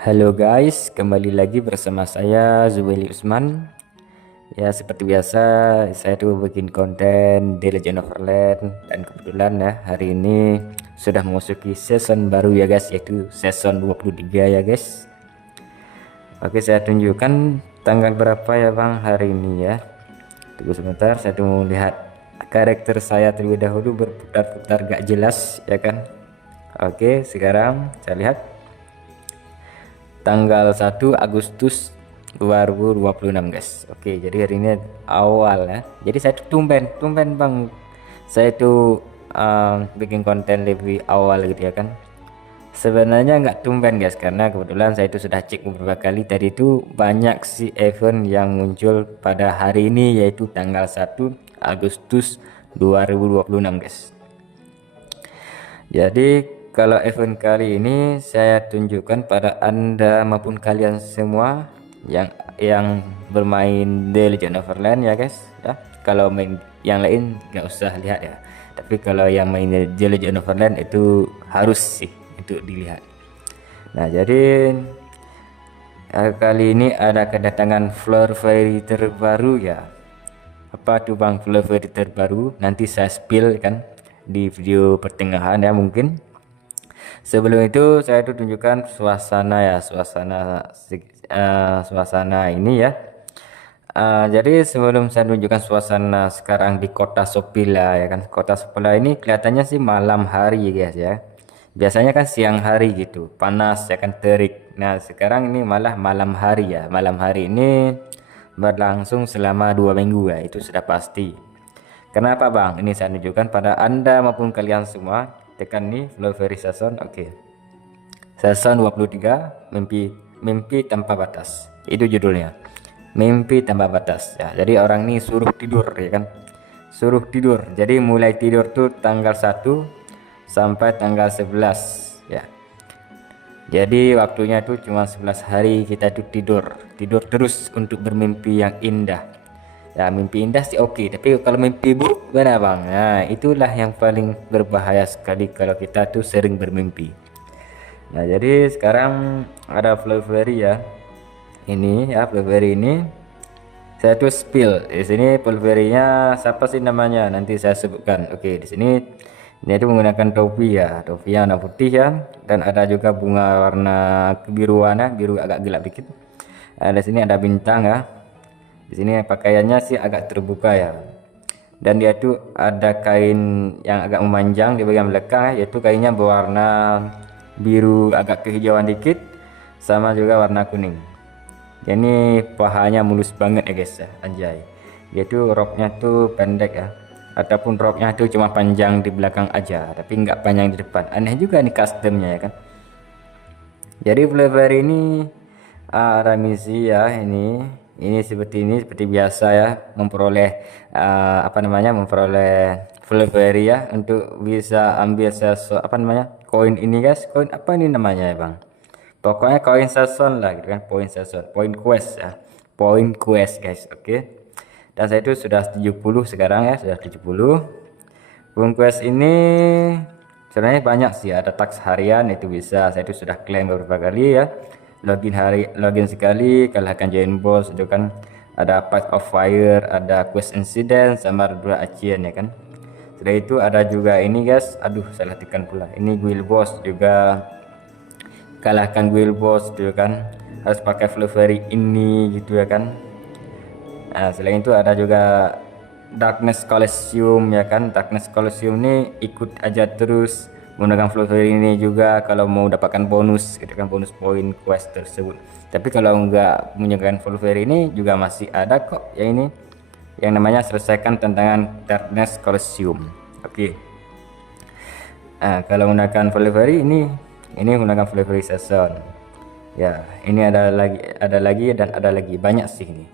Halo guys, kembali lagi bersama saya Zubaili Usman. Ya seperti biasa, saya tuh bikin konten The Legend of Overland, dan kebetulan ya hari ini sudah memasuki season baru ya guys, yaitu season 23 ya guys. Oke, saya tunjukkan tanggal berapa ya bang hari ini ya. Tunggu sebentar, saya tuh mau lihat karakter saya terlebih dahulu berputar-putar gak jelas ya kan. Oke, sekarang saya lihat tanggal 1 Agustus 2026 guys. Oke, jadi hari ini awal ya. Jadi saya tuh tumben bang, saya tuh bikin konten lebih awal gitu ya kan. Sebenarnya nggak tumben guys, karena kebetulan saya itu sudah cek beberapa kali, tadi itu banyak si event yang muncul pada hari ini, yaitu tanggal 1 Agustus 2026 guys. Jadi kalau event kali ini saya tunjukkan pada Anda maupun kalian semua yang bermain The Legend of Overland ya guys ya. Kalau main yang lain nggak usah lihat ya. Tapi kalau yang main The Legend of Overland itu harus sih untuk dilihat. Nah, jadi kali ini ada kedatangan Floor Fairy terbaru ya. Apa tuh bang Floor Fairy terbaru? Nanti saya spill kan di video pertengahan ya mungkin. Sebelum itu saya itu tunjukkan suasana ya, suasana ini ya. Jadi sebelum saya tunjukkan suasana sekarang di kota Sopila ya kan. Kota Sopila ini kelihatannya sih malam hari guys ya. Biasanya kan siang hari gitu, panas ya kan, terik. Nah sekarang ini malah malam hari ya. Malam hari ini berlangsung selama 2 minggu ya, itu sudah pasti. Kenapa bang? Ini saya tunjukkan pada Anda maupun kalian semua. Tekan nih Flow Very Season. Oke. Season 23, mimpi tanpa batas. Itu judulnya. Mimpi tanpa batas ya. Jadi orang ini suruh tidur ya kan. Suruh tidur. Jadi mulai tidur tuh tanggal 1 sampai tanggal 11 ya. Jadi waktunya tuh cuma 11 hari kita tuh tidur terus untuk bermimpi yang indah. Ya mimpi indah sih oke, tapi kalau mimpi buruk gimana bang? Nah itulah yang paling berbahaya sekali kalau kita tuh sering bermimpi. Nah jadi sekarang ada Flowberry ya. Ini ya Flowberry ini saya tuh spill di sini. Flowberry-nya siapa sih namanya? Nanti saya sebutkan. Oke, di sini dia itu menggunakan topi ya, topi yang warna putih ya, dan ada juga bunga warna kebiruan ya, biru agak gelap dikit. Nah, di sini ada bintang ya. Di sini pakaiannya sih agak terbuka ya. Dan dia tuh ada kain yang agak memanjang di bagian belakang ya, yaitu kainnya berwarna biru agak kehijauan dikit, sama juga warna kuning. Ini pahanya mulus banget ya guys ya, anjay. Dia tuh roknya tuh pendek ya, ataupun roknya tuh cuma panjang di belakang aja, tapi nggak panjang di depan. Aneh juga nih customnya ya kan. Jadi flavor ini ada misi ya, ini seperti biasa ya, memperoleh memperoleh flavor ya, untuk bisa ambil sesuatu koin ini guys. Koin apa ini namanya ya bang? Pokoknya koin season lah gitu kan, poin season, poin quest ya, poin quest guys. Oke. Dan saya itu sudah 70 sekarang ya, sudah 70. Poin quest ini sebenarnya banyak sih, ada task harian itu bisa, saya itu sudah klaim beberapa kali ya. Login sekali, kalahkan giant boss itu kan. Ada Path of Fire, ada quest incident, sama dua achievement ya kan. Setelah itu ada juga ini guys, aduh salah tekan pula, ini guild boss juga, kalahkan guild boss itu kan, harus pakai Flavori ini gitu ya kan. Nah selain itu ada juga Darkness Coliseum ya kan. Darkness Coliseum ini ikut aja terus menggunakan Flavori ini juga kalau mau dapatkan bonus gitu kan, bonus poin quest tersebut. Tapi kalau enggak menggunakan Flavori ini juga masih ada kok ya, ini yang namanya selesaikan tantangan Darkness Coliseum. Oke. Nah kalau menggunakan Flavori ini menggunakan Flavori Season ya. Ini ada lagi dan ada lagi, banyak sih ini.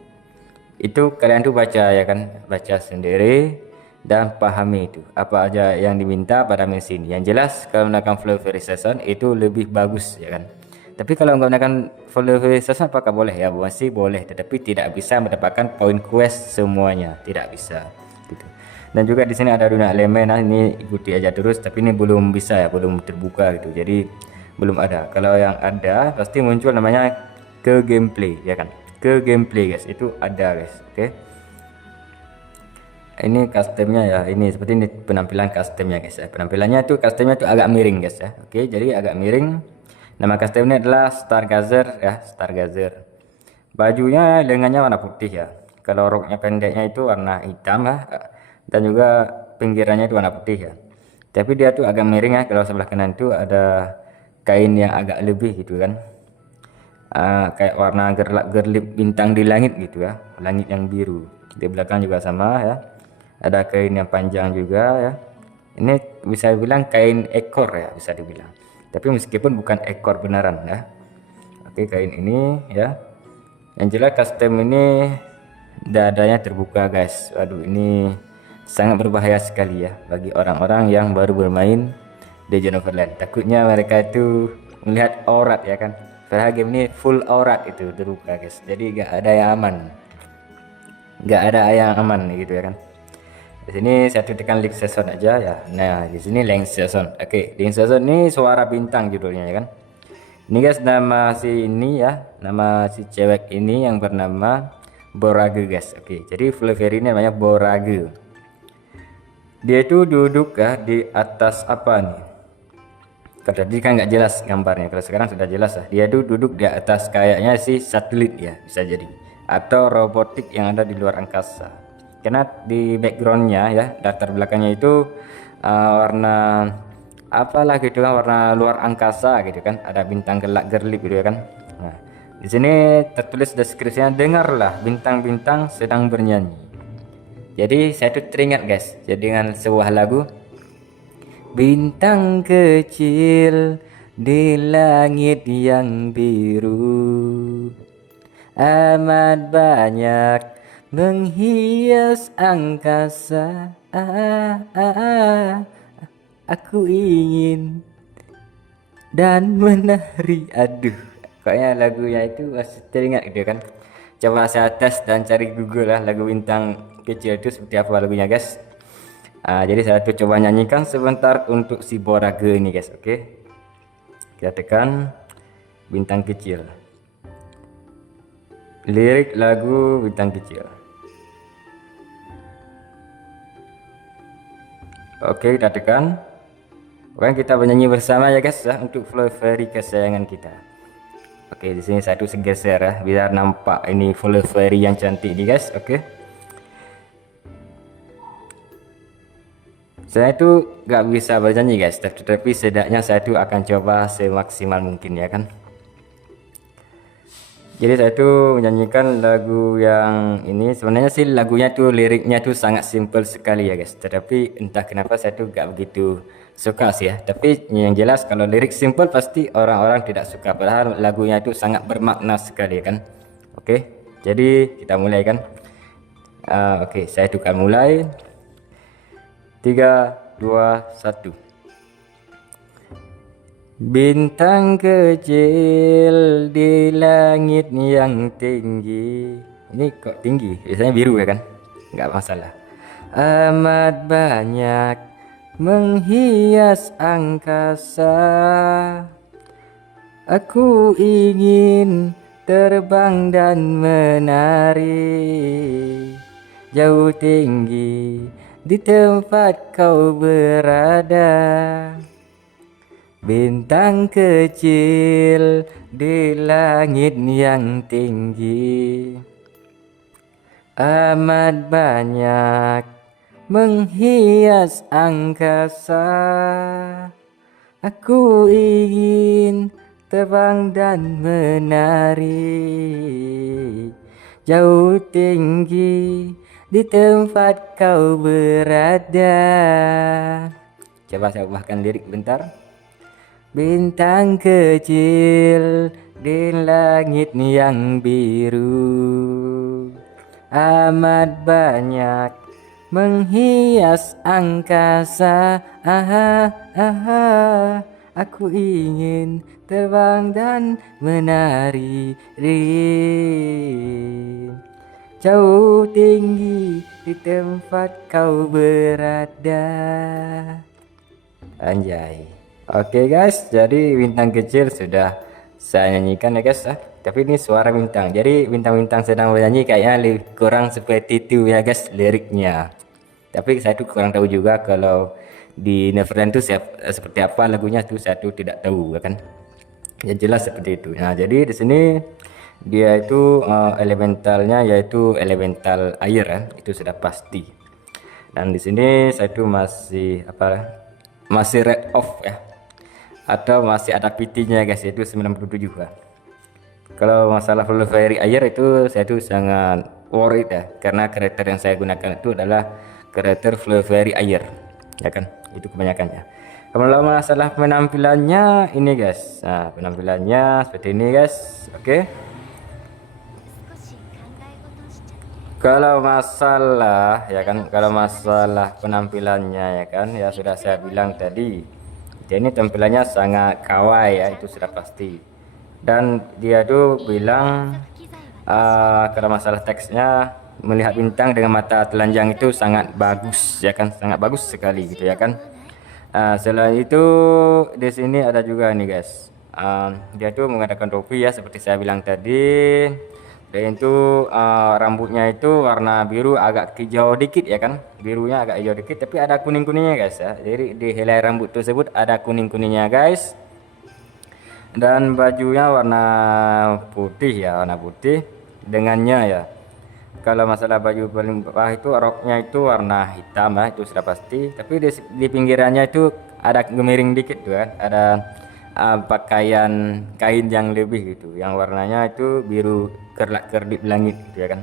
Itu kalian tuh baca ya kan, baca sendiri dan pahami itu apa aja yang diminta pada mesin. Yang jelas kalau menggunakan Flavori Season itu lebih bagus ya kan. Tapi kalau menggunakan Flavori Season apakah boleh? Ya masih boleh, tetapi tidak bisa mendapatkan poin quest semuanya, tidak bisa gitu. Dan juga di sini ada dunia elemen. Nah ini ikuti aja terus, tapi ini belum bisa ya, belum terbuka gitu. Jadi belum ada. Kalau yang ada pasti muncul namanya ke gameplay ya kan. Ke gameplay guys, itu ada guys. Oke. Ini customnya ya, ini seperti ini penampilan customnya guys ya. Penampilannya itu customnya itu agak miring guys ya. Oke, jadi agak miring. Nama customnya adalah Stargazer ya, Stargazer. Bajunya lengannya warna putih ya. Kalau roknya pendeknya itu warna hitam ya. Dan juga pinggirannya itu warna putih ya. Tapi dia tuh agak miring ya. Kalau sebelah kanan itu ada kain yang agak lebih gitu kan. Kayak warna gerlap-gerlip bintang di langit gitu ya. Langit yang biru. Di belakang juga sama ya. Ada kain yang panjang juga ya. Ini bisa dibilang kain ekor ya, bisa dibilang. Tapi meskipun bukan ekor beneran ya. Oke, kain ini ya. Yang jelas custom ini dadanya terbuka guys. Waduh, ini sangat berbahaya sekali ya bagi orang-orang yang baru bermain Legend of Overland. Takutnya mereka itu melihat aurat ya kan. Padahal game ini full aurat itu terbuka guys. Jadi gak ada yang aman. Gak ada yang aman gitu ya kan. Di sini saya tekan link season aja ya. Nah, di sini link season. Oke, link season ini suara bintang judulnya ya kan. Ini guys, nama si ini ya, nama si cewek ini yang bernama Borage guys. Oke, jadi Flaveri ini namanya Borage. Dia itu duduk ya di atas apa nih? Kalau tadi kan nggak jelas gambarnya, kalau sekarang sudah jelas ya. Dia itu duduk di atas kayaknya si satelit ya, bisa jadi. Atau robotik yang ada di luar angkasa. Karena di backgroundnya ya, latar belakangnya itu warna apalah gitu kan, warna luar angkasa gitu kan, ada bintang gelap gerlip gitu ya kan. Nah, di sini tertulis deskripsinya, dengarlah bintang-bintang sedang bernyanyi. Jadi saya tuh teringat guys, jadi dengan sebuah lagu, bintang kecil di langit yang biru amat banyak menghias angkasa. Aku ingin dan menari. Aduh, kayaknya lagunya itu masih teringat gitu kan. Coba saya tes dan cari Google lah lagu bintang kecil itu seperti apa lagunya guys. Jadi saya tuh coba nyanyikan sebentar untuk si Borage ini guys. Oke, kita tekan bintang kecil, lirik lagu bintang kecil. Oke, kita tekan. Oke, kita bernyanyi bersama ya guys ya, untuk Flaveri kesayangan kita. Oke, di sini saya tuh segeser ya biar nampak ini Flaveri yang cantik nih guys. Oke, saya tuh gak bisa bernyanyi guys, tetapi setidaknya saya tuh akan coba semaksimal mungkin ya kan. Jadi saya tuh menyanyikan lagu yang ini, sebenarnya sih lagunya tuh liriknya tuh sangat simple sekali ya guys. Tetapi entah kenapa saya tuh gak begitu suka sih ya. Tapi yang jelas kalau lirik simple pasti orang-orang tidak suka. Padahal lagunya itu sangat bermakna sekali ya kan. Oke, jadi kita mulai kan. Oke, saya tuh akan mulai. 3, 2, 1. Bintang kecil di langit yang tinggi. Ini kok tinggi? Biasanya biru ya kan? Nggak masalah. Amat banyak menghias angkasa. Aku ingin terbang dan menari jauh tinggi di tempat kau berada. Bintang kecil di langit yang tinggi, amat banyak menghias angkasa. Aku ingin terbang dan menari jauh tinggi di tempat kau berada. Coba saya ubahkan lirik bentar. Bintang kecil di langit yang biru, amat banyak menghias angkasa. Aku ingin terbang dan menari jauh tinggi di tempat kau berada. Anjay. Oke guys, jadi bintang kecil sudah saya nyanyikan ya guys. Tapi ini suara bintang. Jadi bintang-bintang sedang bernyanyi kayaknya kurang seperti itu ya guys liriknya. Tapi saya tuh kurang tahu juga kalau di Neverland itu seperti apa lagunya tuh saya tuh tidak tahu ya kan. Yang jelas seperti itu. Nah, jadi di sini dia itu elementalnya yaitu elemental air ya, itu sudah pasti. Dan di sini saya tuh masih apa? Masih red off ya. Atau masih ada PT-nya guys, yaitu 97 juga. Kalau masalah Full Fairy air itu saya tuh sangat worried ya, karena karakter yang saya gunakan itu adalah karakter Full Fairy air, ya kan? Itu kebanyakannya. Kalau masalah penampilannya ini guys, nah penampilannya seperti ini guys, oke. Kalau masalah ya kan, kalau masalah penampilannya ya kan, ya sudah saya bilang tadi, dia ini tampilannya sangat kawaii ya, itu sudah pasti. Dan dia tuh bilang kalau masalah teksnya, melihat bintang dengan mata telanjang itu sangat bagus ya kan, sangat bagus sekali gitu ya kan. Selain itu di sini ada juga nih guys, dia tuh mengadakan topi ya seperti saya bilang tadi. Dan itu rambutnya itu warna biru agak hijau dikit ya kan, birunya agak hijau dikit tapi ada kuning kuningnya guys ya. Jadi di helai rambut tersebut ada kuning kuningnya guys. Dan bajunya warna putih ya, warna putih dengannya ya. Kalau masalah baju paling bawah itu roknya itu warna hitam ya, itu sudah pasti. Tapi di pinggirannya itu ada gemiring dikit tuh kan, ada pakaian kain yang lebih gitu, yang warnanya itu biru kerlap kerdip langit gitu ya kan.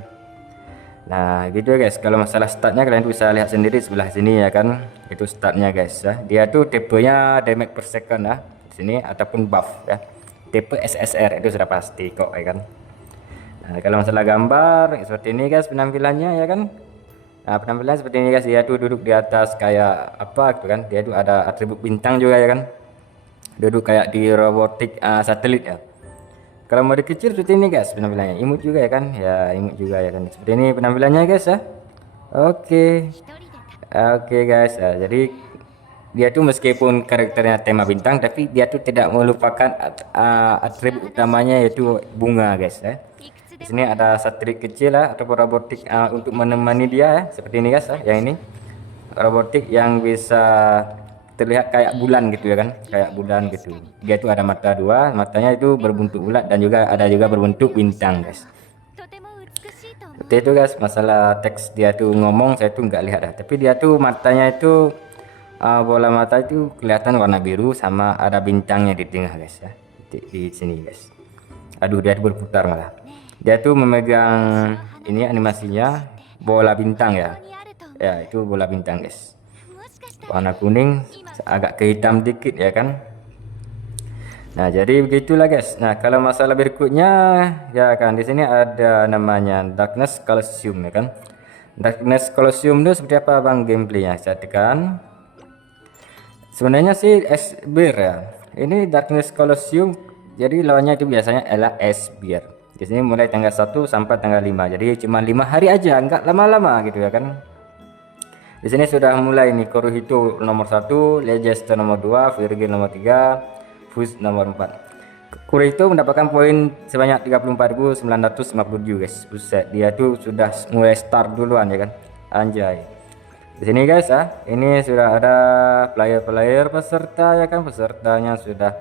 Nah gitu ya guys, kalau masalah statnya kalian bisa lihat sendiri sebelah sini ya kan, itu statnya guys ya. Dia tuh tipenya damage per second ya di sini ataupun buff ya, tipe SSR itu sudah pasti kok ya kan. Nah, kalau masalah gambar seperti ini guys penampilannya ya kan. Nah, penampilannya seperti ini guys, dia tuh duduk di atas kayak apa gitu kan, dia tuh ada atribut bintang juga ya kan, duduk kayak di robotik satelit ya. Kalau mode kecil seperti ini guys penampilannya, imut juga ya kan, ya imut juga ya kan, seperti ini penampilannya guys ya. Oke. Oke guys, jadi dia tuh meskipun karakternya tema bintang tapi dia tuh tidak melupakan atribut utamanya yaitu bunga guys ya. Di sini ada satelit kecil lah atau robotik untuk menemani dia ya, seperti ini guys ya. Yang ini robotik yang bisa terlihat kayak bulan gitu ya kan, kayak bulan gitu. Dia tuh ada mata dua, matanya itu berbentuk bulat dan juga ada juga berbentuk bintang guys. Seperti itu guys, masalah teks dia tuh ngomong saya tuh nggak lihat dah, tapi dia tuh matanya itu bola mata itu kelihatan warna biru sama ada bintangnya di tengah guys ya, di sini guys. Aduh, dia tuh berputar malah. Dia tuh memegang ini animasinya bola bintang ya. Ya, itu bola bintang guys. Warna kuning agak ke hitam dikit ya kan. Nah, jadi begitulah guys. Nah, kalau masalah berikutnya ya kan di sini ada namanya Darkness Colosseum ya kan. Darkness Colosseum itu seperti apa Bang gameplaynya? Saya tekan. Sebenarnya sih Esbir ya. Ini Darkness Colosseum, jadi lawannya itu biasanya adalah Esbir. Di sini mulai tanggal 1 sampai tanggal 5. Jadi cuma 5 hari aja, enggak lama-lama gitu ya kan. Di sini sudah mulai nih Kurohito nomor 1, Leicester nomor 2, Virgil nomor 3, Fuse nomor 4. Kurohito mendapatkan poin sebanyak 34.957 guys. Buset, dia tuh sudah mulai start duluan ya kan. Anjay. Di sini guys ini sudah ada player-player peserta ya kan, pesertanya sudah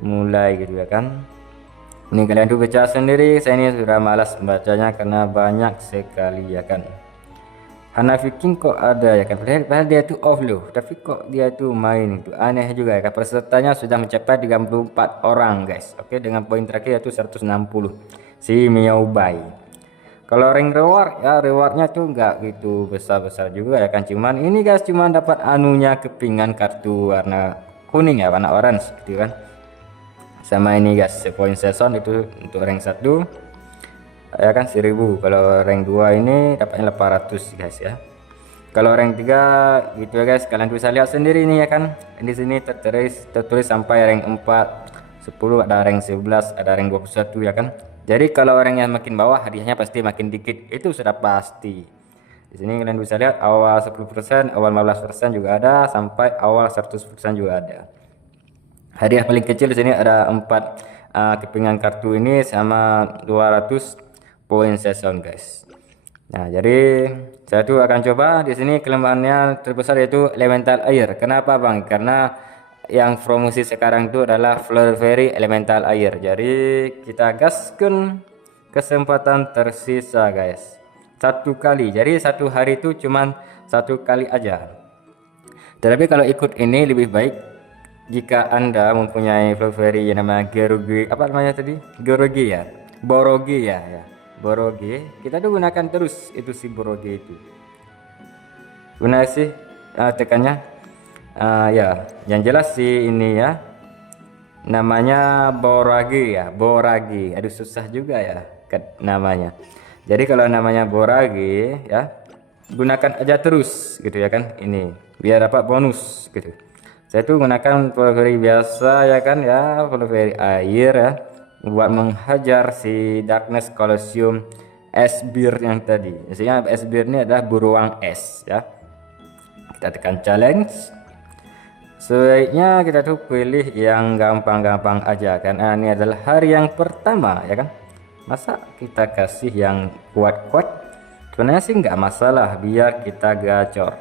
mulai gitu ya kan. Ini kalian tuh baca sendiri, saya ini sudah malas membacanya karena banyak sekali ya kan. Hanafi King kok ada ya kan, padahal dia tuh off loh, tapi kok dia tuh main, itu aneh juga ya kan. Pesertanya sudah mencapai 34 orang guys. Oke, dengan poin terakhir yaitu 160 si Miaobai. Kalau rank reward ya, rewardnya tuh nggak gitu besar-besar juga ya kan, cuman ini guys cuman dapat anunya kepingan kartu warna kuning ya, warna orange gitu kan. Sama ini guys, poin season itu untuk rank 1 ya kan 1000. Kalau rank 2 ini dapatnya 800 guys ya. Kalau rank 3 gitu ya guys, kalian bisa lihat sendiri nih ya kan. Di sini tertulis sampai rank 4, 10, ada rank 11, ada rank 21 ya kan. Jadi kalau orang yang makin bawah hadiahnya pasti makin dikit, itu sudah pasti. Di sini kalian bisa lihat awal 10%, awal 15% juga ada, sampai awal 100% juga ada. Hadiah paling kecil di sini ada 4 kepingan kartu ini sama 200 poin season guys. Nah, jadi saya tuh akan coba di sini kelemahannya terbesar yaitu elemental air. Kenapa Bang? Karena yang promosi sekarang itu adalah Flurry elemental air. Jadi kita gaskan kesempatan tersisa guys. 1 kali. Jadi 1 hari itu cuman 1 kali aja. Tetapi kalau ikut ini lebih baik jika Anda mempunyai Flurry yang namanya Gerugi, apa namanya tadi? Gerugi ya. Borogi ya, ya. Borogi, kita tuh gunakan terus itu si Borogi itu. Guna sih tekannya ya, yang jelas sih ini ya. Namanya Boragi ya, Boragi. Aduh susah juga ya namanya. Jadi kalau namanya Boragi ya, gunakan aja terus gitu ya kan ini, biar dapat bonus gitu. Saya tuh gunakan Flurry biasa ya kan ya, Flurry air ya, buat menghajar si Darkness Colosseum Esbir yang tadi. Biasanya Esbir ini adalah beruang es ya. Kita tekan challenge. Sebaiknya kita tuh pilih yang gampang-gampang aja kan. Ini adalah hari yang pertama ya kan. Masa kita kasih yang kuat-kuat? Sebenarnya sih nggak masalah, biar kita gacor.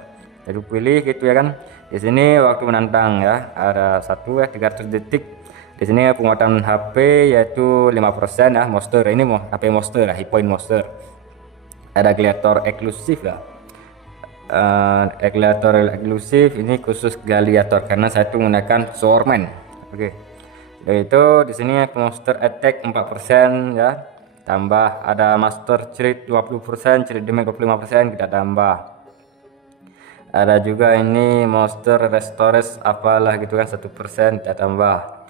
Jadi pilih gitu ya kan. Di sini waktu menantang ya, ada 300 detik. Di sini penguatan HP yaitu 5% ya, monster. Ini mau HP monster ya, hit point monster. Ada gladiator eksklusif ya. Gladiator eksklusif ini khusus gladiator karena saya tuh menggunakan swordman. Oke. Yaitu di sini monster attack 4% ya. Tambah ada master crit 20%, crit damage 25% kita tambah. Ada juga ini monster restores apalah gitu kan 1% kita tambah.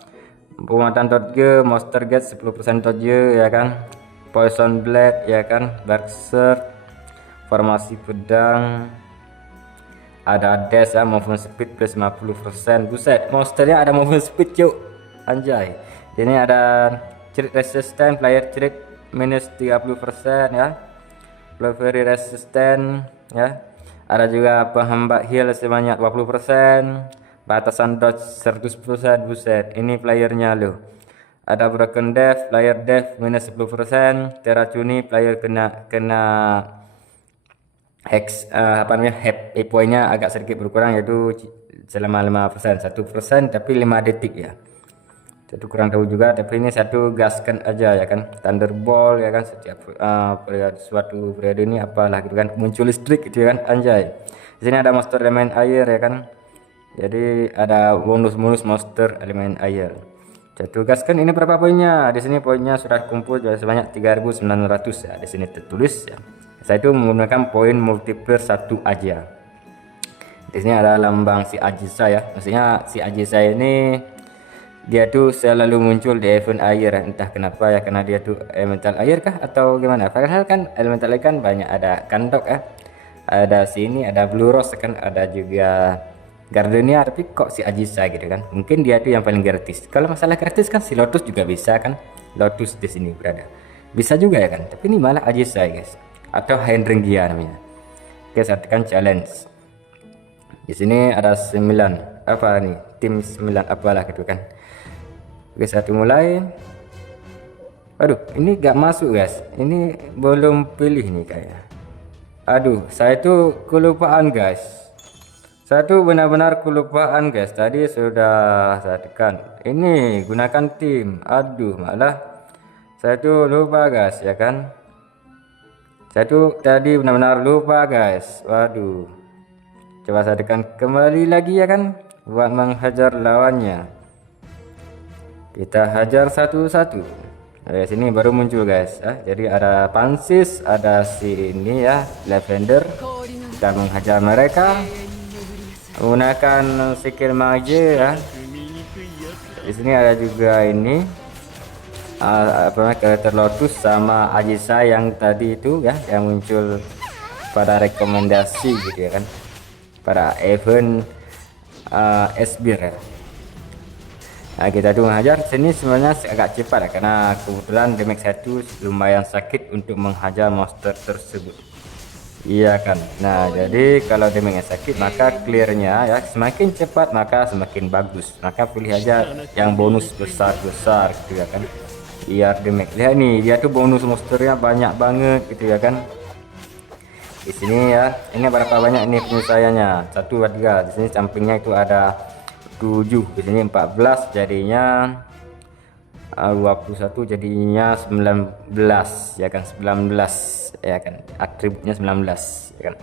Penguatan dodge, monster get 10% dodge ya kan. Poison blade ya kan, berserk, formasi pedang. Ada dash ya, movement speed plus 50%. Buset, monsternya ada movement speed cuk. Anjay. Ini ada crit resistance, player crit minus 30% ya. Flurry resistant ya. Ada juga penghambat heal sebanyak 20%, batasan dodge 100%. Buset, ini playernya loh. Ada broken death, player death minus 10%, teracuni player kena hex apa namanya, hit pointnya agak sedikit berkurang yaitu selama 5%, 1% tapi 5 detik ya. Itu kurang tahu juga, tapi ini satu gaskan aja ya kan. Thunderbolt ya kan, setiap suatu periode ini apalah gitu kan, muncul listrik gitu ya kan, anjay. Di sini ada monster elemen air ya kan. Jadi ada bonus monster elemen air. Satu gaskan. Ini berapa poinnya? Di sini poinnya sudah kumpul sebanyak 3.900 ya. Di sini tertulis ya. Saya itu menggunakan poin multiplier 1 aja. Di sini ada lambang si Ajisa ya. Maksudnya si Ajisa ini dia tuh selalu muncul di event air, entah kenapa ya, karena dia tuh elemental air kah atau gimana. Padahal kan elemental air kan banyak, ada Kandok ya, ada sini ada Blue Rose kan, ada juga Gardenia, tapi kok si Ajisa gitu kan. Mungkin dia tuh yang paling gratis. Kalau masalah gratis kan si Lotus juga bisa kan, Lotus di sini berada bisa juga ya kan, tapi ini malah Ajisa guys, atau Hendringia namanya. Oke, saya tekan challenge. Di sini ada 9 apa nih, tim 9 apalah gitu kan. Oke, satu mulai. Aduh, ini gak masuk guys, ini belum pilih nih kayak. Aduh, saya tuh kelupaan guys, saya tuh benar-benar kelupaan guys. Tadi sudah saya tekan ini gunakan tim, aduh malah saya tuh lupa guys ya kan. Saya tuh tadi benar-benar lupa guys. Waduh, coba saya tekan kembali lagi ya kan, buat menghajar lawannya. Kita hajar satu-satu. Dari sini baru muncul guys ya. Jadi ada Pansis, ada si ini ya, Lavender. Kita menghajar mereka menggunakan skill mage ya. Di sini ada juga ini apa namanya, karakter Lotus sama Ajisa yang tadi itu ya, yang muncul pada rekomendasi gitu ya kan, pada event Esbir ya. Nah, kita tuh menghajar sini sebenarnya agak cepat ya, karena kebetulan damage 1 lumayan sakit untuk menghajar monster tersebut. Iya kan. Nah, jadi kalau damage sakit maka clearnya ya semakin cepat maka semakin bagus. Maka pilih aja yang bonus besar-besar gitu ya kan. Biar damage. Lihat nih, dia tuh bonus monsternya banyak banget gitu ya kan. Di sini ya, ini berapa banyak ini penyelesaiannya? 1 2 3. Di sini sampingnya itu ada 7, di sini 14 jadinya 21 jadinya 19 ya kan, 19 ya kan, atributnya 19 ya kan.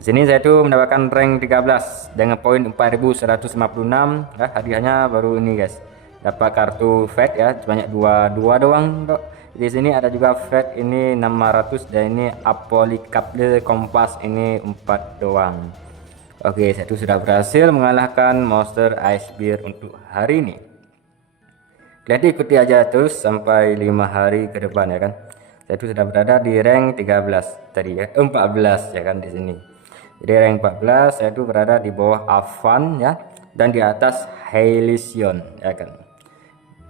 Di sini saya tuh mendapatkan rank 13 dengan poin 4156 ya, hadiahnya baru ini guys. Dapat kartu fat ya sebanyak dua doang kok. Di sini ada juga fat ini 600 dan ini apolikable kompas ini 4 doang. Oke, saya tuh sudah berhasil mengalahkan monster Ice Bear untuk hari ini. Jadi ikuti aja terus sampai 5 hari ke depan ya kan. Saya itu sudah berada di rank 13 tadi ya, 14 ya kan di sini. Jadi rank 14 saya itu berada di bawah Avan ya dan di atas Hylition ya kan.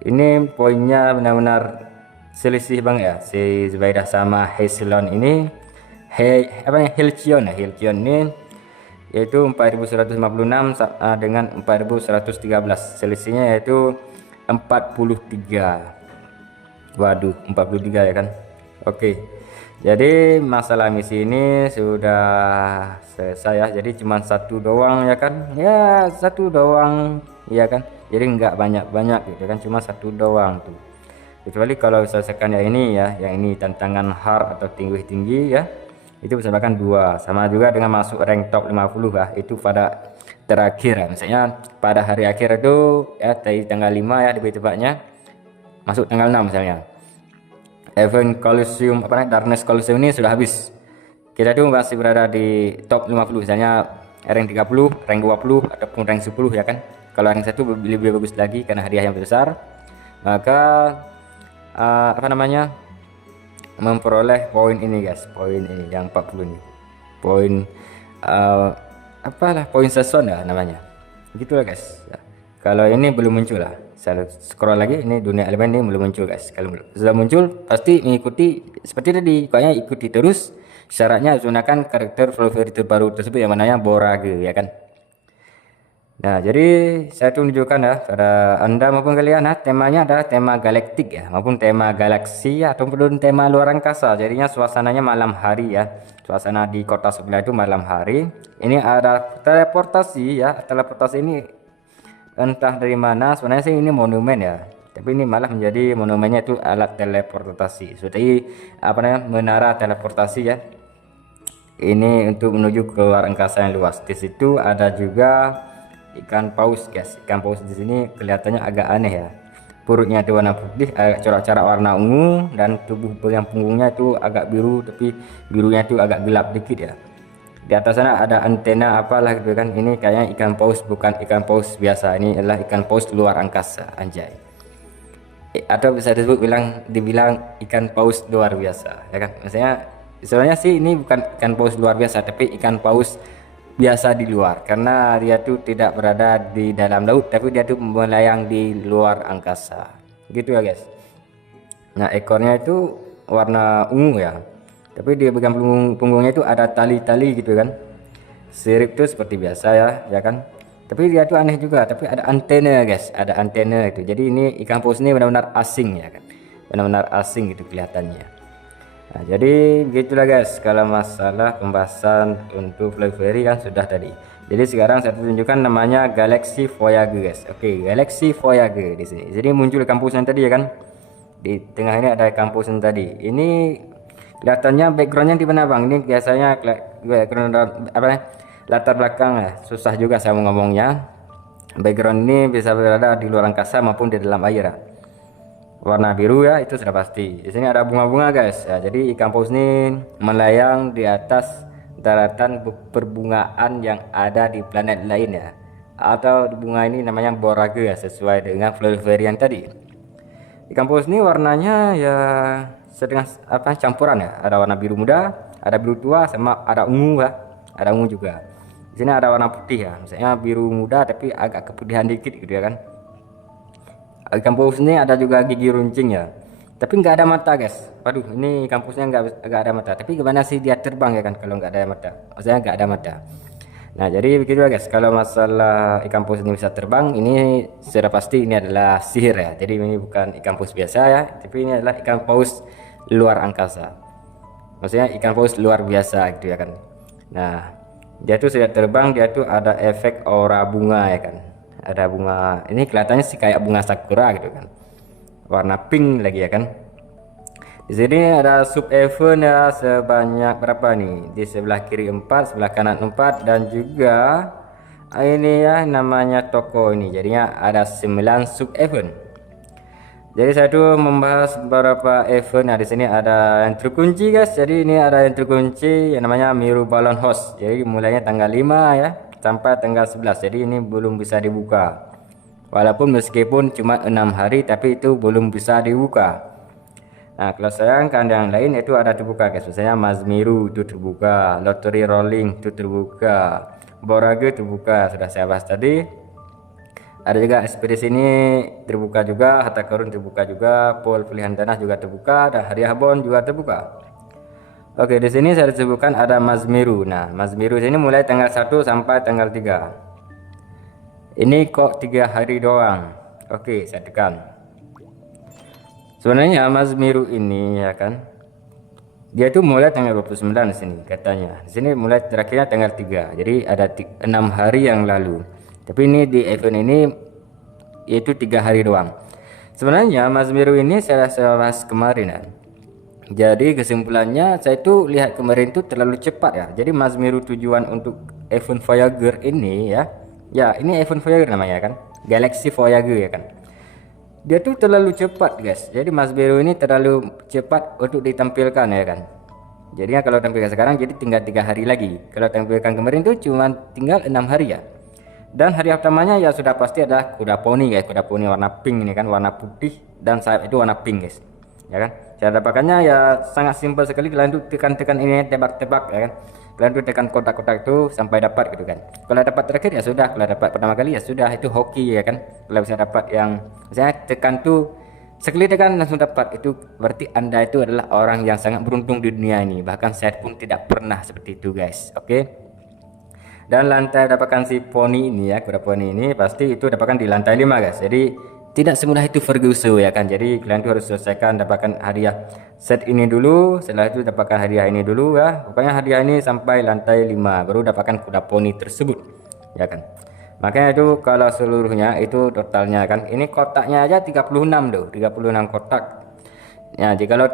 Ini poinnya benar-benar selisih bang ya, si Zubaidah sama Hylition ini. Hylition ya, Hylition ini yaitu 4156 dengan 4113. Selisihnya yaitu 43. Waduh, 43 ya kan. Oke. Jadi masalah misi ini sudah selesai ya. Jadi cuma satu doang ya kan. Ya, satu doang ya kan. Jadi nggak banyak-banyak gitu kan, cuma satu doang tuh. Kecuali kalau selesaikan ya ini ya, yang ini tantangan hard atau tinggi-tinggi ya. Itu bisa bahkan 2. Sama juga dengan masuk rank top 50 ya. Itu pada terakhir ya. Misalnya pada hari akhir itu ya dari tanggal 5 ya lebih tepatnya masuk tanggal 6 misalnya. Event Colosseum Darkness Colosseum ini sudah habis. Kita tuh masih berada di top 50 misalnya rank 30, rank 20 ataupun rank 10 ya kan. Kalau rank 1 lebih bagus lagi karena hadiah yang besar. Maka memperoleh poin ini guys, poin ini yang 40 ini. Poin poin season ya namanya. Gitulah guys. Ya. Kalau ini belum muncul lah. Saya scroll lagi, ini dunia elemen ini belum muncul guys. Kalau sudah muncul pasti mengikuti seperti tadi, pokoknya ikuti terus. Syaratnya harus gunakan karakter Fluveri terbaru tersebut yang mananya Borage ya kan. Nah, jadi saya tunjukkan ya pada Anda maupun kalian ya, temanya adalah tema galaktik ya, maupun tema galaksi ya, ataupun tema luar angkasa. Jadinya suasananya malam hari ya. Suasana di kota sebelah itu malam hari. Ini ada teleportasi ya. Teleportasi ini entah dari mana. Sebenarnya sih ini monumen ya. Tapi ini malah menjadi monumennya itu alat teleportasi. Seperti menara teleportasi ya. Ini untuk menuju ke luar angkasa yang luas. Di situ ada juga ikan paus guys. Ikan paus di sini kelihatannya agak aneh ya. Perutnya itu warna putih, corak-corak warna ungu, dan tubuh yang punggungnya itu agak biru, tapi birunya itu agak gelap dikit ya. Di atas sana ada antena apalah gitu kan. Ini kayaknya ikan paus, bukan ikan paus biasa. Ini adalah ikan paus luar angkasa, anjay. Atau bisa dibilang ikan paus luar biasa ya kan. Maksudnya sebenarnya sih ini bukan ikan paus luar biasa, tapi ikan paus biasa di luar, karena dia tuh tidak berada di dalam laut, tapi dia tuh melayang di luar angkasa gitu ya guys. Nah, ekornya itu warna ungu ya, tapi di bagian punggungnya itu ada tali-tali gitu kan. Sirip tuh seperti biasa ya kan, tapi dia tuh aneh juga, tapi ada antena guys, ada antena itu. Jadi ini ikan paus ini benar-benar asing ya kan, benar-benar asing gitu kelihatannya. Nah, jadi begitulah guys kalau masalah pembahasan untuk Fluveri kan sudah tadi. Jadi sekarang saya tunjukkan namanya Galaxy Voyage guys. Oke, Galaxy Voyage di sini. Jadi muncul kampus yang tadi ya kan. Di tengah ini ada kampus yang tadi. Ini kelihatannya backgroundnya di mana bang? Ini biasanya background latar belakang ya. Susah juga saya mau ngomongnya. Background ini bisa berada di luar angkasa maupun di dalam air ya. Warna biru ya, itu sudah pasti. Di sini ada bunga-bunga guys ya. Jadi ikan paus ini melayang di atas daratan perbungaan yang ada di planet lain ya. Atau bunga ini namanya Borage ya, sesuai dengan Fluveri yang tadi. Ikan paus ini warnanya ya sedang campuran ya. Ada warna biru muda, ada biru tua, sama ada ungu ya. Ada ungu juga. Di sini ada warna putih ya. Misalnya biru muda tapi agak keputihan dikit gitu ya kan. Ikan paus ini ada juga gigi runcing ya. tapi nggak ada mata guys. Waduh, ini kampusnya nggak ada mata, tapi gimana sih dia terbang ya kan kalau nggak ada mata, maksudnya nggak ada mata. Nah jadi begitu ya guys, kalau masalah ikan paus ini bisa terbang, ini sudah pasti ini adalah sihir ya. Jadi ini bukan ikan paus biasa ya, tapi ini adalah ikan paus luar angkasa, maksudnya ikan paus luar biasa gitu ya kan. Nah dia tuh sudah terbang, dia tuh ada efek aura bunga ya kan, ada bunga, ini kelihatannya sih kayak bunga sakura gitu kan, warna pink lagi ya kan. Di sini ada sub event ya sebanyak berapa nih? Di sebelah kiri 4, sebelah kanan 4, dan juga ini ya namanya toko ini. Jadinya ada 9 sub event. Jadi saya tuh membahas beberapa event. Nah, di sini ada yang terkunci guys. Jadi ini ada yang terkunci yang namanya Miru Balon Host. Jadi mulainya tanggal 5 ya sampai tanggal 11. Jadi ini belum bisa dibuka. Walaupun meskipun cuma 6 hari tapi itu belum bisa dibuka. Nah, kalau sayang kandang lain itu ada terbuka guys. Misalnya Mazmiru itu terbuka, Lottery Rolling itu terbuka, Borage terbuka, sudah saya bahas tadi. Ada juga ekspedisi ini terbuka juga, harta karun terbuka juga, pool pilihan tanah juga terbuka, dan hadiah bon juga terbuka. Oke, di sini saya disebutkan ada Mazmiru. Nah, Mazmiru ini mulai tanggal 1 sampai tanggal 3. Ini kok 3 hari doang. Oke, saya tekan. Sebenarnya Mazmiru ini ya kan, dia itu mulai tanggal 29 di sini katanya. Di sini mulai terakhirnya tanggal 3. Jadi ada 6 hari yang lalu. Tapi ini di event ini yaitu 3 hari doang. Sebenarnya Mazmiru ini saya bahas kemarin ya. Jadi kesimpulannya saya itu lihat kemarin itu terlalu cepat ya. Jadi Mazmiru tujuan untuk event Voyager ini ya. Ya, ini event Voyager namanya kan. Galaxy Voyager ya kan. Dia tuh terlalu cepat guys. Jadi Mazmiru ini terlalu cepat untuk ditampilkan ya kan. Jadinya kalau tampilkan sekarang jadi tinggal 3 hari lagi. Kalau tampilkan kemarin tuh cuma tinggal 6 hari ya. Dan hadiah utamanya ya sudah pasti adalah kuda poni guys. Kuda poni warna pink ini kan, warna putih dan sayap itu warna pink guys. Ya kan. Cara dapatkannya ya sangat simpel sekali. Kalian tuh tekan-tekan ini, tebak-tebak ya kan. Kalian tuh tekan kotak-kotak itu sampai dapat gitu kan. Kalau dapat terakhir ya sudah, kalau dapat pertama kali ya sudah, itu hoki ya kan. Kalau bisa dapat yang misalnya tekan tuh sekali tekan langsung dapat, itu berarti Anda itu adalah orang yang sangat beruntung di dunia ini. Bahkan saya pun tidak pernah seperti itu guys. Oke. Dan lantai dapatkan si poni ini ya, kuda poni ini pasti itu dapatkan di lantai 5 guys. Jadi tidak semudah itu Ferguson ya kan. Jadi kalian tuh harus selesaikan dapatkan hadiah set ini dulu, setelah itu dapatkan hadiah ini dulu ya. Pokoknya hadiah ini sampai lantai 5 baru dapatkan kuda poni tersebut ya kan. Makanya itu kalau seluruhnya itu totalnya kan, ini kotaknya aja 36 loh, 36 kotak ya. Jika lo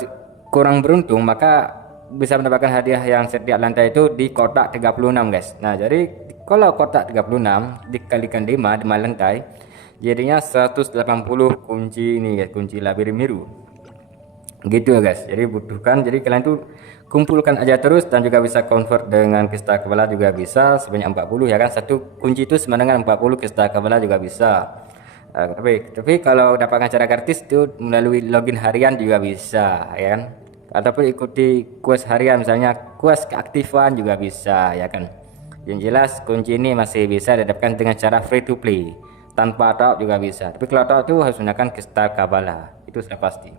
kurang beruntung maka bisa mendapatkan hadiah yang setiap lantai itu di kotak 36 guys. Nah jadi kalau kotak 36 dikalikan 5 lantai, jadinya 180 kunci ini guys, kunci labirin biru gitu ya guys. Jadi butuhkan, jadi kalian tuh kumpulkan aja terus, dan juga bisa convert dengan kristal kepala juga bisa sebanyak 40 ya kan. Satu kunci itu sama dengan 40 kristal kepala juga bisa. Tapi kalau dapatkan cara gratis itu melalui login harian juga bisa ya kan, ataupun ikuti quest harian, misalnya quest keaktifan juga bisa ya kan. Yang jelas kunci ini masih bisa didapatkan dengan cara free to play, tanpa top juga bisa. Tapi kalau top itu harus menggunakan kristal kabala, itu sudah pasti.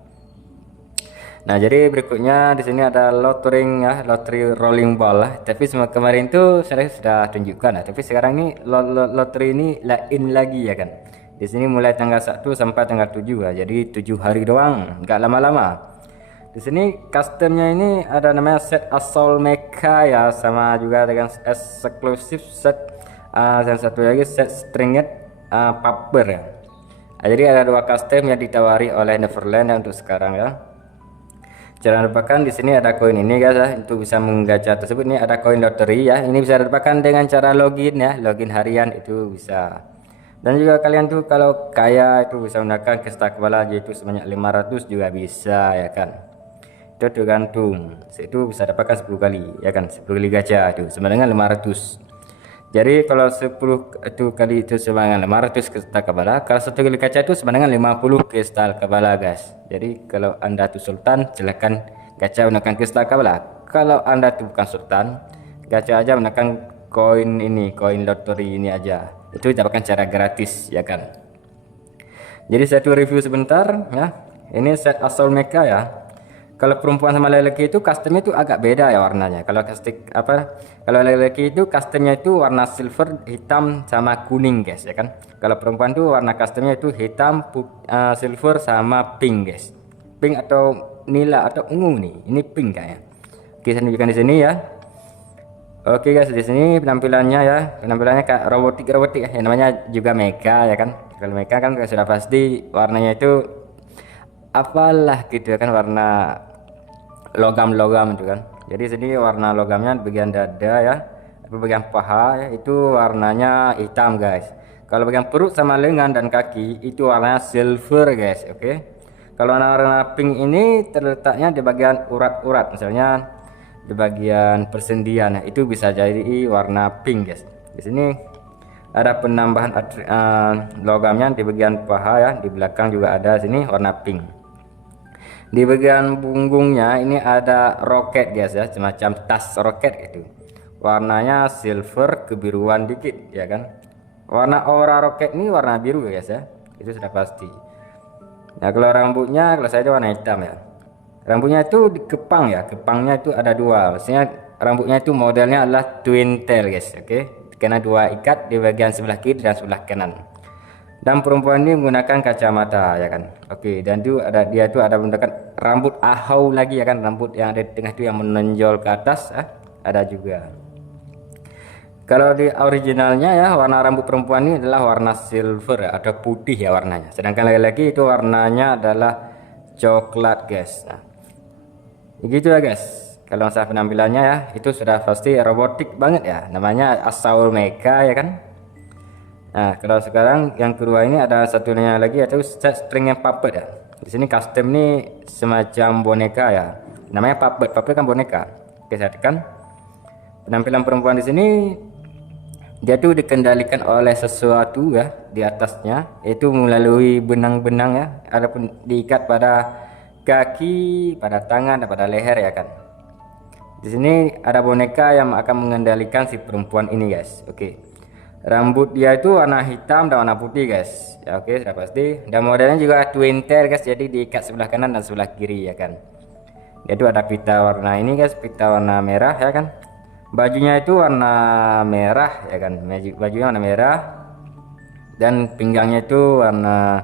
Nah jadi berikutnya di sini ada lottery ya, lottery rolling ball lah. Tapi semua kemarin itu saya sudah tunjukkan lah. Tapi sekarang ini lottery ini lain lagi ya kan. Di sini mulai tanggal 1 sampai tanggal 7 ya. Jadi 7 hari doang, nggak lama-lama. Di sini customnya ini ada namanya set assault mecha ya, sama juga dengan exclusive set dan satu lagi set stringed paper ya. Jadi ada 2 custom yang ditawari oleh Neverland ya untuk sekarang ya. Cara dapatkan di sini ada koin ini guys ya, untuk bisa menggacha tersebut. Ini ada koin lottery ya, ini bisa dapatkan dengan cara login ya, login harian itu bisa. Dan juga kalian tuh kalau kaya itu bisa menggunakan kristal kepala, yaitu sebanyak 500 juga bisa ya kan. Itu tergantung, itu bisa dapatkan 10 kali ya kan, 10 kali gacha itu sama dengan 500. Jadi kalau 10 itu kali itu sama dengan 500 kristal kepala. Kalau 1 kali gacha itu sama dengan 50 kristal kepala guys. Jadi kalau Anda tuh sultan, silakan gacha menggunakan kristal kepala. Kalau Anda tuh bukan sultan, gacha aja menggunakan koin ini, koin lottery ini aja. Itu dapatkan cara gratis ya kan. Jadi saya tuh review sebentar ya. ini set Assault Mecha ya. Kalau perempuan sama lelaki itu customnya itu agak beda ya warnanya. Kalau kalau lelaki itu customnya itu warna silver, hitam sama kuning guys ya kan. Kalau perempuan itu warna customnya itu hitam, silver sama pink guys. Pink atau nila atau ungu nih. Ini pink kayaknya. Oke, saya tunjukkan di sini ya. Oke guys, di sini penampilannya ya. Penampilannya kayak robotik ya. Namanya juga mecha ya kan. Kalau mecha kan sudah pasti warnanya itu apalah gitu ya kan, warna logam itu kan. Jadi sini warna logamnya di bagian dada ya, di bagian paha ya, itu warnanya hitam guys. Kalau bagian perut sama lengan dan kaki itu warnanya silver guys. Oke. Kalau warna pink ini terletaknya di bagian urat-urat, misalnya di bagian persendian ya, itu bisa jadi warna pink guys. Di sini ada penambahan logamnya di bagian paha ya, di belakang juga ada sini warna pink. Di bagian punggungnya ini ada roket guys ya, semacam tas roket itu. Warnanya silver kebiruan dikit ya kan. Warna aura roket ini warna biru ya guys ya. Itu sudah pasti. Nah, kalau rambutnya, kalau saya itu warna hitam ya. Rambutnya itu dikepang ya. Kepangnya itu ada dua. Maksudnya rambutnya itu modelnya adalah twin tail guys, oke. Kena dua ikat di bagian sebelah kiri dan sebelah kanan. Dan perempuan ini menggunakan kacamata ya kan. Oke, dan dia itu ada menggunakan rambut ahau lagi ya kan, rambut yang ada di tengah itu yang menonjol ke atas ada juga. Kalau di originalnya ya, warna rambut perempuan ini adalah warna silver ya, atau putih ya warnanya. Sedangkan laki-laki itu warnanya adalah coklat guys. Nah, begitu ya guys. Kalau masalah penampilannya ya, itu sudah pasti robotik banget ya. Namanya Assault Mecha ya kan. Nah, kalau sekarang yang kedua ini ada satunya lagi, yaitu string yang puppet ya. Di sini custom ini semacam boneka ya. Namanya puppet. Puppet kan boneka. Oke, saya tekan. Penampilan perempuan di sini dia tuh dikendalikan oleh sesuatu ya di atasnya, yaitu melalui benang-benang ya. Adapun diikat pada kaki, pada tangan, dan pada leher ya kan. Di sini ada boneka yang akan mengendalikan si perempuan ini guys. Oke. Rambut dia itu warna hitam dan warna putih guys ya. Oke, sudah pasti. Dan modelnya juga twin tail guys, jadi diikat sebelah kanan dan sebelah kiri ya kan. Dia itu ada pita warna ini guys, pita warna merah ya kan. Bajunya itu warna merah ya kan, bajunya warna merah. Dan pinggangnya itu warna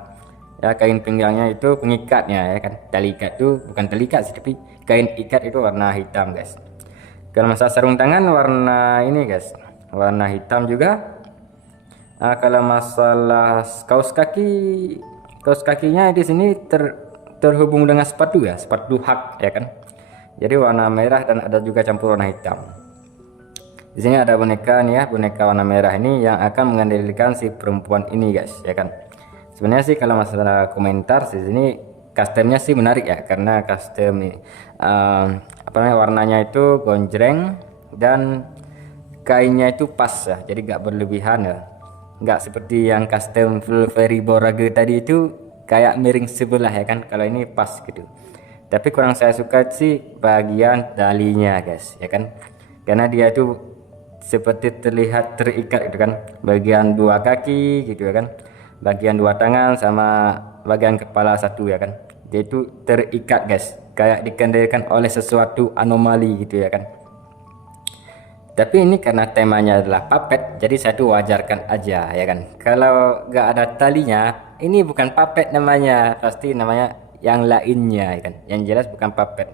ya, kain pinggangnya itu pengikatnya ya kan. Tali ikat itu bukan tali ikat sih, tapi kain ikat itu warna hitam guys. Kalau masalah sarung tangan warna ini guys, warna hitam juga. Nah, kalau masalah kaos kakinya di sini terhubung dengan sepatu ya, sepatu hak ya kan. Jadi warna merah dan ada juga campur warna hitam. Di sini ada boneka nih ya, boneka warna merah ini yang akan mengendalikan si perempuan ini guys ya kan. Sebenarnya sih kalau masalah komentar di sini customnya sih menarik ya, karena custom warnanya itu gonjreng dan kainnya itu pas ya, jadi gak berlebihan ya. Nggak seperti yang custom Very Borage tadi itu kayak miring sebelah ya kan. Kalau ini pas gitu. Tapi kurang saya suka sih bagian talinya guys ya kan, karena dia itu seperti terlihat terikat gitu kan, bagian dua kaki gitu ya kan, bagian dua tangan sama bagian kepala satu ya kan. Dia itu terikat guys, kayak dikendalikan oleh sesuatu anomali gitu ya kan. Tapi ini karena temanya adalah puppet, jadi saya tuh wajarkan aja ya kan. Kalau nggak ada talinya, ini bukan puppet namanya, pasti namanya yang lainnya ya kan. Yang jelas bukan puppet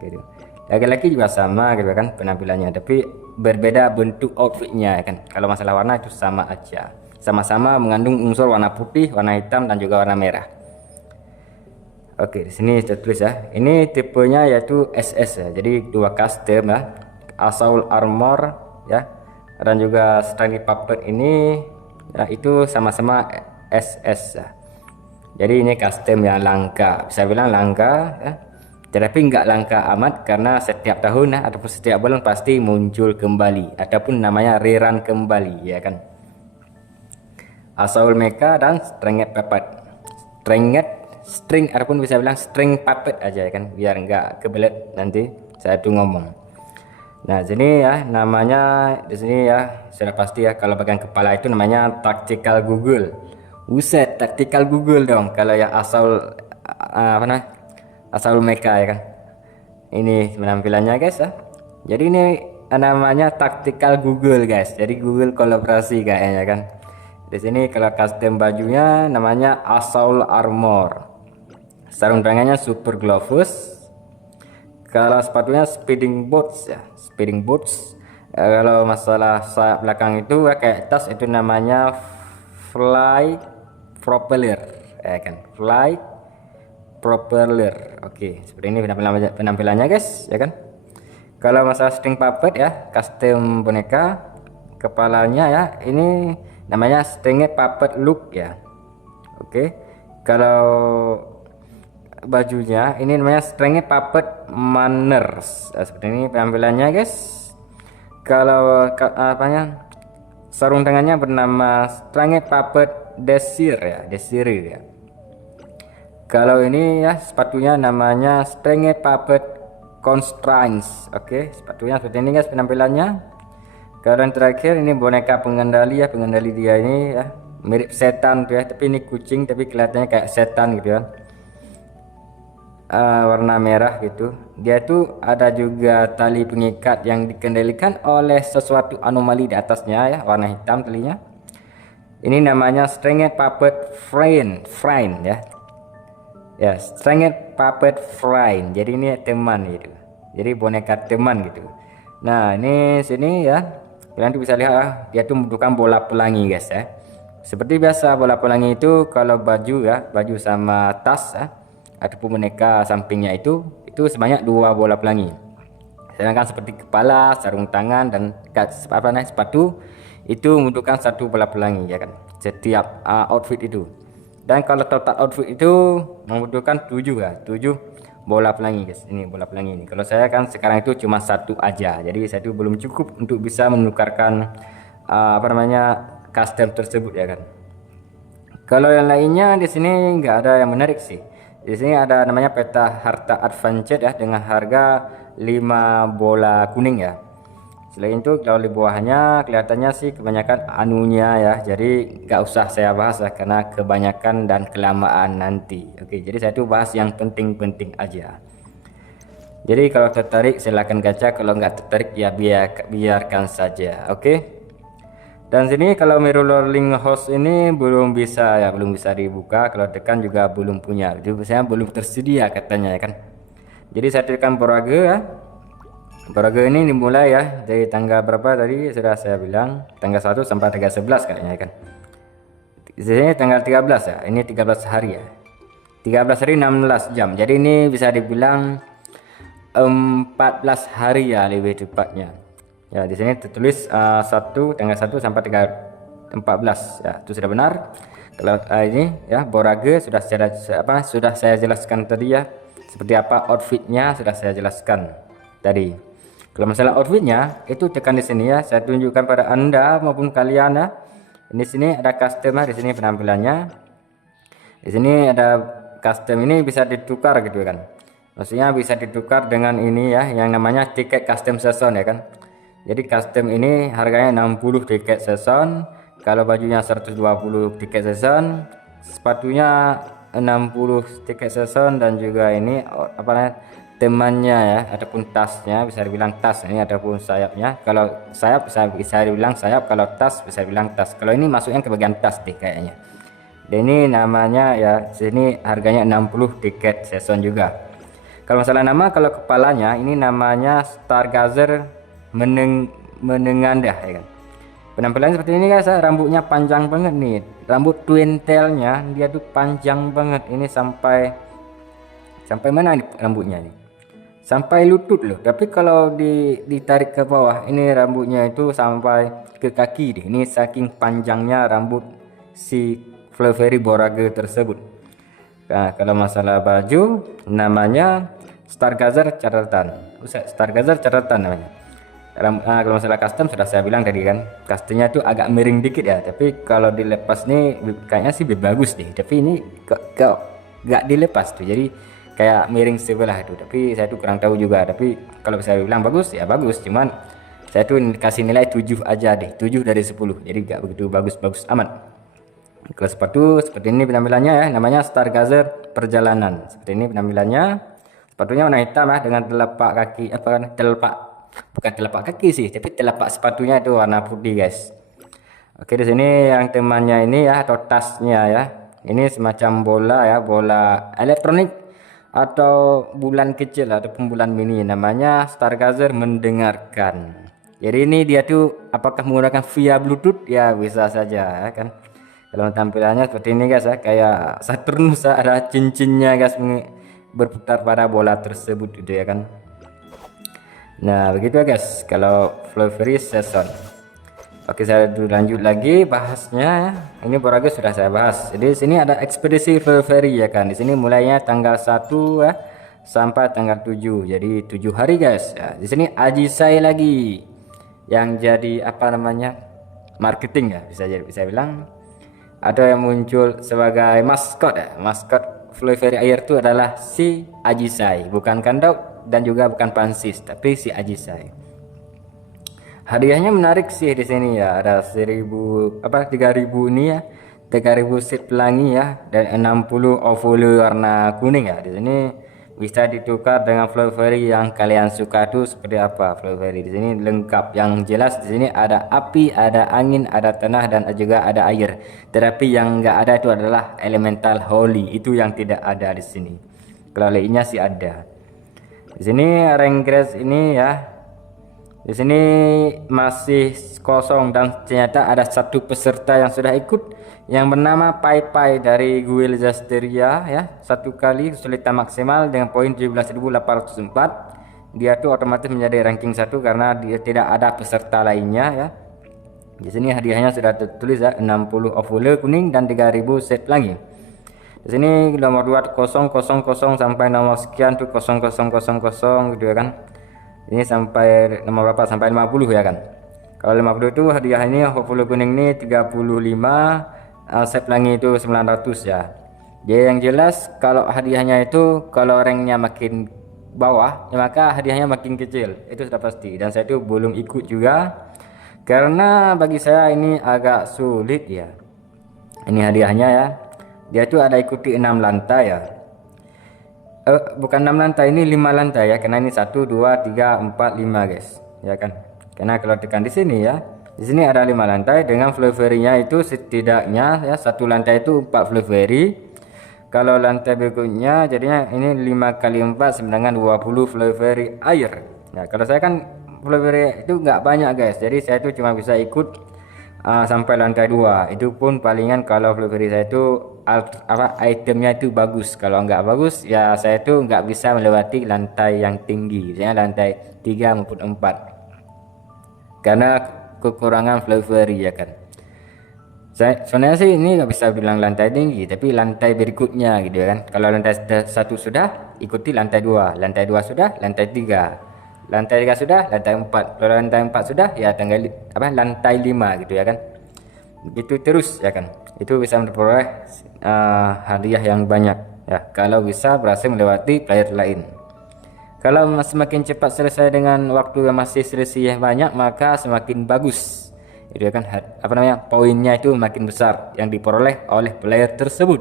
gitu. Laki-laki juga sama gitu kan penampilannya, tapi berbeda bentuk outfitnya ya kan. Kalau masalah warna itu sama aja, sama-sama mengandung unsur warna putih, warna hitam dan juga warna merah. Oke, di sini tertulis ya. Ini tipenya yaitu SS ya. Jadi dua custom ya. Assault Armor ya, dan juga Stranded Puppet ini ya, itu sama-sama SS ya. Jadi ini custom yang langka, bisa bilang langka ya. Tetapi nggak langka amat, karena setiap tahun ya, ataupun setiap bulan pasti muncul kembali, ataupun namanya rerun kembali ya kan. Assault Mecha dan Stranded Puppet, string ataupun bisa bilang string puppet aja ya kan, biar nggak kebelet nanti saya tuh ngomong. Nah, sini ya namanya di sini ya sudah pasti ya, kalau bagian kepala itu namanya tactical Google. Buset, tactical Google dong. Kalau ya asal apa namanya, asal mereka ya kan. Ini penampilannya guys ya. Jadi ini namanya tactical Google guys. Jadi Google kolaborasi kayaknya kan. Di sini kalau custom bajunya namanya Assault Armor. Sarung tangannya Super Glovus. Kalau sepatunya Speeding Boots ya, Speeding Boots. Kalau masalah sayap belakang itu kayak tas itu namanya Fly Propeller ya kan, Fly Propeller. Oke, seperti ini penampilannya guys ya kan. Kalau masalah string puppet ya, custom boneka kepalanya ya, ini namanya stringed puppet look ya. Oke, kalau bajunya ini namanya stringed puppet manners ya, seperti ini penampilannya guys. Kalau apanya, sarung tangannya bernama stringed puppet desire ya, desire ya. Kalau ini ya sepatunya namanya stringed puppet constraints. Oke, sepatunya seperti ini guys penampilannya. Kalau yang terakhir ini boneka pengendali ya, pengendali dia ini ya mirip setan tuh ya, tapi ini kucing tapi kelihatannya kayak setan gitu ya. Warna merah gitu. Dia tuh ada juga tali pengikat yang dikendalikan oleh sesuatu anomali di atasnya ya, warna hitam talinya. Ini namanya stringed puppet friend ya. Ya, stringed puppet friend. Jadi ini teman gitu. Jadi boneka teman gitu. Nah, ini sini ya. Kalian tuh bisa lihat dia tuh membutuhkan bola pelangi guys ya. Seperti biasa bola pelangi itu kalau baju ya, baju sama tas ya, ataupun boneka sampingnya itu sebanyak 2 bola pelangi. Sedangkan seperti kepala, sarung tangan dan sepatu itu membutuhkan 1 bola pelangi ya kan. Setiap outfit itu. Dan kalau total outfit itu membutuhkan 7 ya, 7 bola pelangi guys. Ini bola pelangi ini. Kalau saya kan sekarang itu cuma 1 aja. Jadi saya itu belum cukup untuk bisa menukarkan custom tersebut ya kan. Kalau yang lainnya di sini nggak ada yang menarik sih. Di sini ada namanya peta harta adventure ya dengan harga 5 bola kuning ya. Selain itu kalau di bawahnya kelihatannya sih kebanyakan anunya ya. Jadi nggak usah saya bahas ya karena kebanyakan dan kelamaan nanti. Oke, jadi saya tuh bahas yang penting-penting aja. Jadi kalau tertarik silahkan gacha, kalau nggak tertarik ya biarkan saja. Oke. Dan sini kalau mirror learning host ini belum bisa dibuka, kalau tekan juga belum punya. Jadi saya belum tersedia katanya ya kan. Jadi saya tekan Borage ya. Borage ini dimulai ya dari tanggal berapa tadi sudah saya bilang, tanggal 1 sampai tanggal 11 kayaknya ya kan. Di sini tanggal 13 ya. Ini 13 hari ya. 13 hari 16 jam. Jadi ini bisa dibilang 14 hari ya lebih tepatnya. Ya, di sini tertulis tanggal 1 sampai tanggal 14 ya, itu sudah benar. Kalau ini ya Borage sudah saya jelaskan tadi ya. Seperti apa outfitnya sudah saya jelaskan tadi. Kalau masalah outfitnya itu tekan di sini ya, saya tunjukkan pada Anda maupun kalian ya. Ini sini ada custom, di sini penampilannya. Di sini ada custom, ini bisa ditukar gitu kan. Maksudnya bisa ditukar dengan ini ya yang namanya tiket custom season ya kan. Jadi custom ini harganya 60 tiket season, kalau bajunya 120 tiket season, sepatunya 60 tiket season, dan juga ini temannya ya ataupun tasnya, bisa dibilang tas ini ataupun sayapnya. Kalau sayap bisa dibilang sayap, kalau tas bisa dibilang tas. Kalau ini masuknya ke bagian tas deh kayaknya. Dan ini namanya ya sini harganya 60 tiket season juga. Kalau masalah nama, kalau kepalanya ini namanya Stargazer menengadah ya kan. Penampilannya seperti ini guys, rambutnya panjang banget nih, rambut twin tailnya dia tuh panjang banget, ini sampai mana nih rambutnya nih, sampai lutut loh. Tapi kalau ditarik ke bawah ini rambutnya itu sampai ke kaki deh. Ini saking panjangnya rambut si Fleury Borage tersebut. Nah, kalau masalah baju namanya Stargazer catatan, Stargazer catatan namanya. Kalau masalah custom sudah saya bilang tadi kan, customnya itu agak miring dikit ya, tapi kalau dilepas nih kayaknya sih lebih bagus deh. Tapi ini kok gak dilepas tuh, jadi kayak miring sebelah itu. Tapi saya tuh kurang tahu juga, tapi kalau saya bilang bagus ya bagus, cuman saya tuh kasih nilai 7 aja deh, 7 dari 10, jadi gak begitu bagus-bagus amat. Kalau sepatu seperti ini penampilannya ya, namanya Stargazer Perjalanan. Seperti ini penampilannya. Sepatunya warna hitam ya, dengan telapak kaki apa kan, telapak, bukan telapak kaki sih, tapi telapak sepatunya itu warna putih guys. Oke, di sini yang temannya ini ya, atau tasnya ya. Ini semacam bola ya, bola elektronik atau bulan kecil ataupun bulan mini, namanya Stargazer Mendengarkan. Jadi ini dia tuh apakah menggunakan via Bluetooth? Ya bisa saja ya kan. Kalau tampilannya seperti ini guys ya, kayak Saturnus ya, ada cincinnya guys berputar pada bola tersebut gitu ya kan. Nah begitu ya guys kalau Flurry Season. Oke, saya lanjut lagi bahasnya ya. Ini Borage sudah saya bahas. Jadi sini ada ekspedisi Flurry ya kan. Di sini mulainya tanggal 1 ya sampai tanggal 7. Jadi 7 hari guys. Ya, di sini Ajisai lagi yang jadi apa namanya? Marketing ya, bisa bilang. Ada yang muncul sebagai maskot ya. Maskot Flurry Air itu adalah si Ajisai, bukan kandok dan juga bukan pansis, tapi si Ajisai. Hadiahnya menarik sih di sini ya, ada 1000 apa 3000 ini ya, 3000 set pelangi ya, dan 60 ovule warna kuning ya. Di sini bisa ditukar dengan Flurry yang kalian suka tuh seperti apa Flurry. Di sini lengkap, yang jelas di sini ada api, ada angin, ada tanah dan juga ada air. Tetapi yang enggak ada itu adalah elemental holy, itu yang tidak ada di sini. Kalau lainnya sih ada. Di sini rank grass ini ya. Di sini masih kosong dan ternyata ada satu peserta yang sudah ikut yang bernama Pai Pai dari Guild Zasteria ya. Satu kali kesulitan maksimal dengan poin 17.804. Dia tuh otomatis menjadi ranking 1 karena dia tidak ada peserta lainnya ya. Di sini hadiahnya sudah tertulis ya, 60 ovule kuning dan 3000 set lagi. Di sini nomor 2 000 sampai nomor sekian tuh 0000 gitu ya kan. Ini sampai nomor berapa? Sampai 50 ya kan. Kalau 50 itu hadiah ini ovule kuning ini 35, set pelangi itu 900 ya. Jadi yang jelas kalau hadiahnya itu kalau ranknya makin bawah ya maka hadiahnya makin kecil, itu sudah pasti. Dan saya itu belum ikut juga karena bagi saya ini agak sulit ya. Ini hadiahnya ya, dia itu ada ikuti 6 lantai ya. Bukan 6 lantai, ini 5 lantai ya, karena ini 1 2 3 4 5 guys ya kan. Karena kalau tekan di sini ya, di sini ada 5 lantai dengan Flurry-nya itu setidaknya ya, satu lantai itu 4 Flurry. Kalau lantai berikutnya jadinya ini 5 kali 4 sedangkan 20 Flurry air. Nah kalau saya kan Flurry itu nggak banyak guys, jadi saya itu cuma bisa ikut sampai lantai 2. Itu pun palingan kalau Flurry saya itu itemnya itu bagus. Kalau nggak bagus ya saya itu nggak bisa melewati lantai yang tinggi, misalnya lantai 3 maupun 4 karena kekurangan Flurry ya kan. Saya sebenarnya sih ini nggak bisa bilang lantai tinggi, tapi lantai berikutnya gitu ya kan. Kalau lantai 1 sudah, ikuti lantai 2, lantai 2 sudah, lantai 3, lantai 3 sudah, lantai 4. Kalau lantai 4 sudah ya tanggal lantai 5 gitu ya kan. Begitu terus ya kan. Itu bisa memperoleh hadiah yang banyak ya kalau bisa berhasil melewati player lain. Kalau semakin cepat selesai dengan waktu yang masih selisih banyak maka semakin bagus. Itu ya kan, apa namanya, poinnya itu makin besar yang diperoleh oleh player tersebut.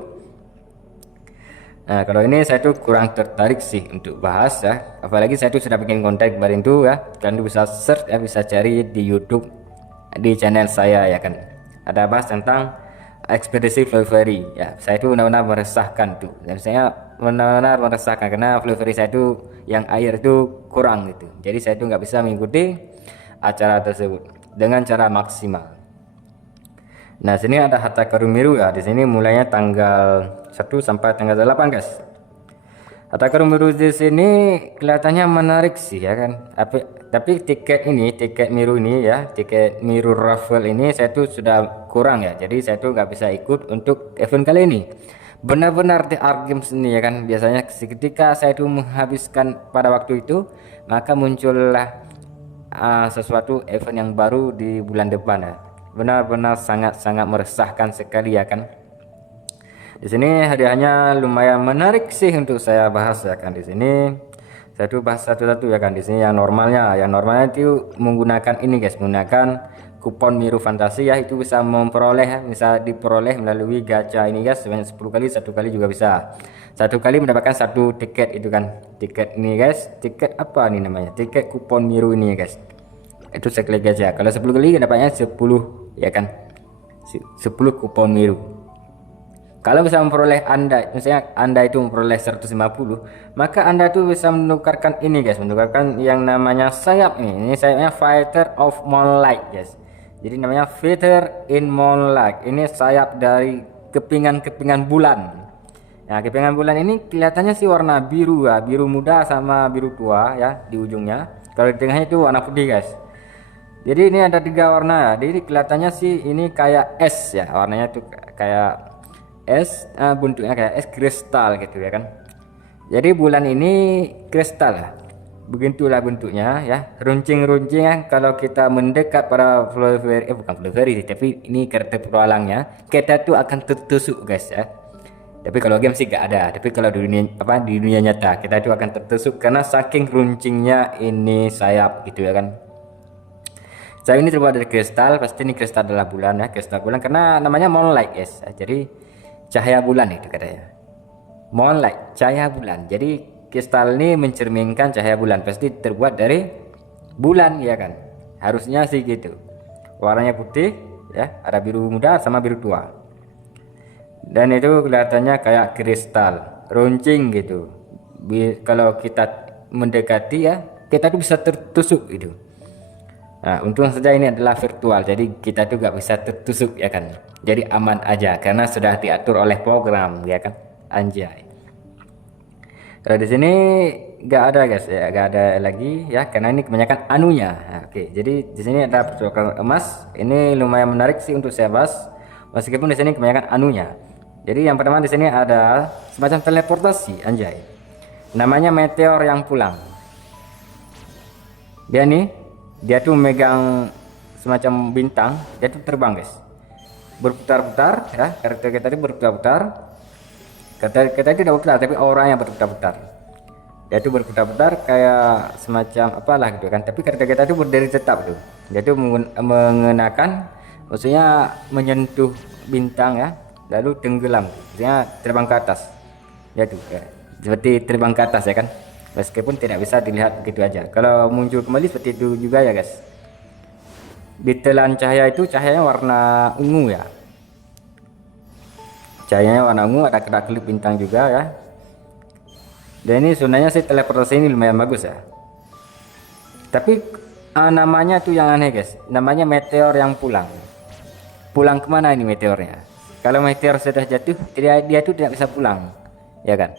Nah kalau ini saya tuh kurang tertarik sih untuk bahas ya, apalagi saya tuh sudah bikin konten kemarin tuh ya, kalian bisa search ya, bisa cari di YouTube di channel saya ya kan, ada bahas tentang ekspedisi Flurry ya. Saya itu benar-benar meresahkan tuh, dan saya benar-benar meresahkan karena Flurry saya itu yang air itu kurang gitu, jadi saya itu nggak bisa mengikuti acara tersebut dengan cara maksimal. Nah sini ada Harta Karun Biru ya, di sini mulainya tanggal 1 sampai tanggal 8 guys. Harta Karun Biru di sini kelihatannya menarik sih ya kan, tapi tiket Miru ini ya, tiket Miru Raffle ini saya tuh sudah kurang ya, jadi saya tuh nggak bisa ikut untuk event kali ini. Benar-benar di Art Games ini ya kan, biasanya ketika saya tuh menghabiskan pada waktu itu maka muncullah sesuatu event yang baru di bulan depan ya. Benar-benar sangat-sangat meresahkan sekali ya kan. Di sini hadiahnya lumayan menarik sih untuk saya bahas ya kan. Di sini saya tuh bahas satu-satu ya kan. Di sini yang normalnya itu menggunakan ini guys, menggunakan kupon Miru Fantasi ya, itu bisa memperoleh, bisa diperoleh melalui gacha ini guys, sebanyak 10 kali, satu kali juga bisa. Satu kali mendapatkan satu tiket itu kan. Tiket ini guys, tiket apa nih namanya? Tiket kupon Miru ini ya guys. Itu sekali gacha. Kalau 10 kali dapatnya 10 ya kan. 10 kupon Miru. Kalau bisa memperoleh Anda, misalnya Anda itu memperoleh 150, maka Anda tuh bisa menukarkan ini guys, menukarkan yang namanya sayap nih. Ini sayapnya Fighter of Moonlight guys. Jadi namanya Fighter in Moonlight. Ini sayap dari kepingan-kepingan bulan. Nah, kepingan bulan ini kelihatannya sih warna biru ya, biru muda sama biru tua ya di ujungnya. Kalau di tengahnya itu warna putih guys. Jadi ini ada 3 warna. Jadi kelihatannya sih ini kayak es ya, warnanya tuh kayak es, bentuknya kayak es kristal gitu ya kan. Jadi bulan ini kristal lah, begitulah bentuknya ya, runcing-runcing ya. Kalau kita mendekat pada Fluveri, bukan Fluveri tapi ini karakter petualangnya, kita tuh akan tertusuk guys ya. Tapi kalau game sih gak ada, tapi kalau di dunia nyata kita tuh akan tertusuk karena saking runcingnya ini sayap gitu ya kan. Sayap ini terbuat dari kristal, pasti ini kristal adalah bulan ya, kristal bulan karena namanya moonlight guys. Jadi cahaya bulan itu katanya, moonlight, cahaya bulan. Jadi kristal ini mencerminkan cahaya bulan, pasti terbuat dari bulan ya kan, harusnya sih gitu. Warnanya putih ya, ada biru muda sama biru tua, dan itu kelihatannya kayak kristal runcing gitu. Kalau kita mendekati ya, kita tuh bisa tertusuk gitu. Nah, untung saja ini adalah virtual, jadi kita tuh gak bisa tertusuk ya kan. Jadi aman aja karena sudah diatur oleh program ya kan. Anjay. Kalau di sini gak ada guys ya, gak ada lagi ya karena ini kebanyakan anunya. Nah, oke, jadi di sini ada pertukaran emas. Ini lumayan menarik sih untuk saya bahas. Meskipun di sini kebanyakan anunya. Jadi yang pertama di sini ada semacam teleportasi, anjay. Namanya meteor yang pulang. Dia tuh megang semacam bintang, dia tuh terbang guys, berputar-putar ya, karakter kita itu berputar-putar, kita itu tidak berputar tapi orang yang berputar-putar, dia tuh berputar-putar kayak semacam apalah gitu kan, tapi karakter kita itu berdiri tetap tuh, dia tuh mengenakan, maksudnya menyentuh bintang ya, lalu tenggelam, maksudnya terbang ke atas, dia tuh ya, seperti terbang ke atas ya kan. Meskipun tidak bisa dilihat begitu aja. Kalau muncul kembali seperti itu juga ya guys. Ditelan cahaya itu cahayanya warna ungu ya. Cahayanya warna ungu, ada kedap-kedip bintang juga ya. Dan ini sebenarnya sih teleportasi ini lumayan bagus ya. Tapi namanya tuh yang aneh guys. Namanya meteor yang pulang. Pulang kemana ini meteornya? Kalau meteor sudah jatuh, dia tuh tidak bisa pulang, ya kan?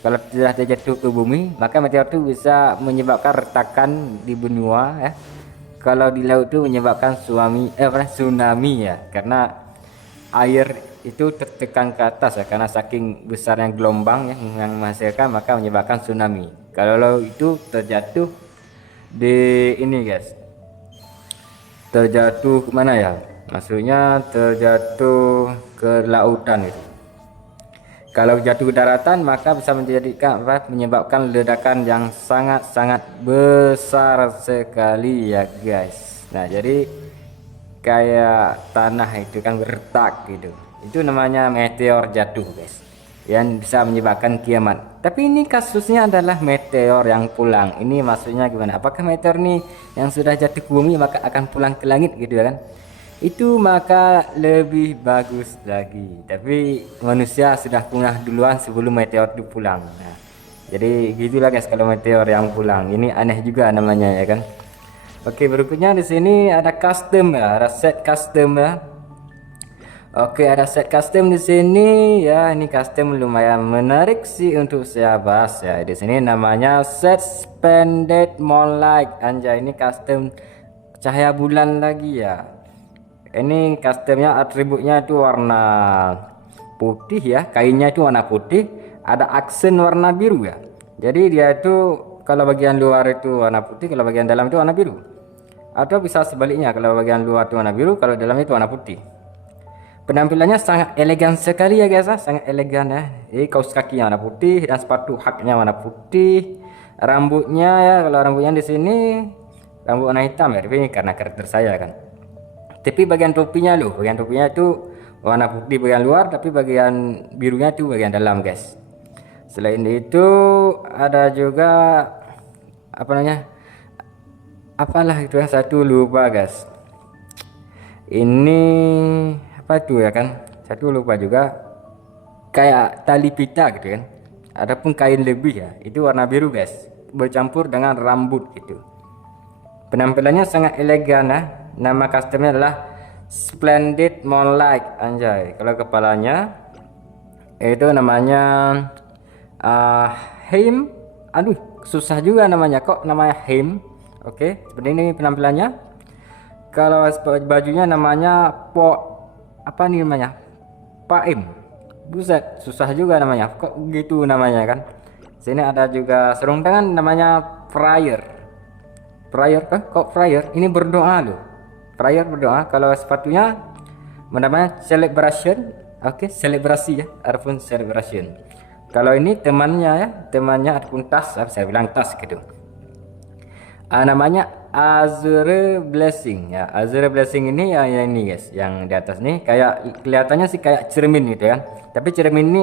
Kalau sudah jatuh ke bumi, maka meteor itu bisa menyebabkan retakan di benua ya. Kalau di laut itu menyebabkan tsunami ya, karena air itu tertekan ke atas ya, karena saking besarnya gelombang ya, yang menghasilkan maka menyebabkan tsunami. Kalau laut itu terjatuh di ini guys, terjatuh kemana ya? Maksudnya terjatuh ke lautan itu. Kalau jatuh ke daratan maka bisa menyebabkan ledakan yang sangat-sangat besar sekali ya guys. Nah, jadi kayak tanah itu kan berretak gitu. Itu namanya meteor jatuh guys, yang bisa menyebabkan kiamat. Tapi ini kasusnya adalah meteor yang pulang. Ini maksudnya gimana? Apakah meteor ini yang sudah jatuh ke bumi maka akan pulang ke langit gitu ya kan? Itu maka lebih bagus lagi, tapi manusia sudah punah duluan sebelum meteor itu pulang. Nah, jadi gitulah guys kalau meteor yang pulang. Ini aneh juga namanya ya kan. Oke, berikutnya di sini ada custom ya, ada set custom ya. Oke, ada set custom di sini ya. Ini custom lumayan menarik sih untuk saya bahas ya. Di sini namanya set Spended Moonlight. Anjay, ini custom cahaya bulan lagi ya. Ini customnya, atributnya itu warna putih ya, kainnya itu warna putih, ada aksen warna biru ya. Jadi dia itu kalau bagian luar itu warna putih, kalau bagian dalam itu warna biru. Atau bisa sebaliknya, kalau bagian luar itu warna biru, kalau dalam itu warna putih. Penampilannya sangat elegan sekali ya guys, sangat elegan ya. Jadi kaos kakinya warna putih dan sepatu haknya warna putih. Rambutnya ya, kalau rambutnya di sini rambut warna hitam ya, tapi ini karena karakter saya kan. Tapi bagian topinya loh, bagian topinya itu warna putih bagian luar, tapi bagian birunya itu bagian dalam guys. Selain itu ada juga apa namanya, apalah itu yang satu lupa guys. Ini apa itu ya kan, satu lupa juga, kayak tali pita gitu kan. Adapun kain lebih ya, itu warna biru guys, bercampur dengan rambut gitu. Penampilannya sangat elegan ya. Nama customnya adalah Splendid Moonlight, anjay. Kalau kepalanya itu namanya Him. Aduh, susah juga namanya, kok namanya Him. Oke, seperti ini penampilannya. Kalau bajunya namanya apa nih namanya? Paim. Buset, susah juga namanya. Kok gitu namanya kan? Sini ada juga sarung tangan namanya Friar. Friar kah? Kok Friar? Ini berdoa loh. Friar berdoa. Kalau sepatunya namanya Celebration. Oke, selebrasi ya. Adapun celebration. Kalau ini temannya ya, temannya adapun tas, saya bilang tas gitu. Namanya Azure Blessing ya. Azure Blessing ini ya, yang ini guys, yang di atas nih kayak kelihatannya sih kayak cermin gitu kan. Tapi cermin ini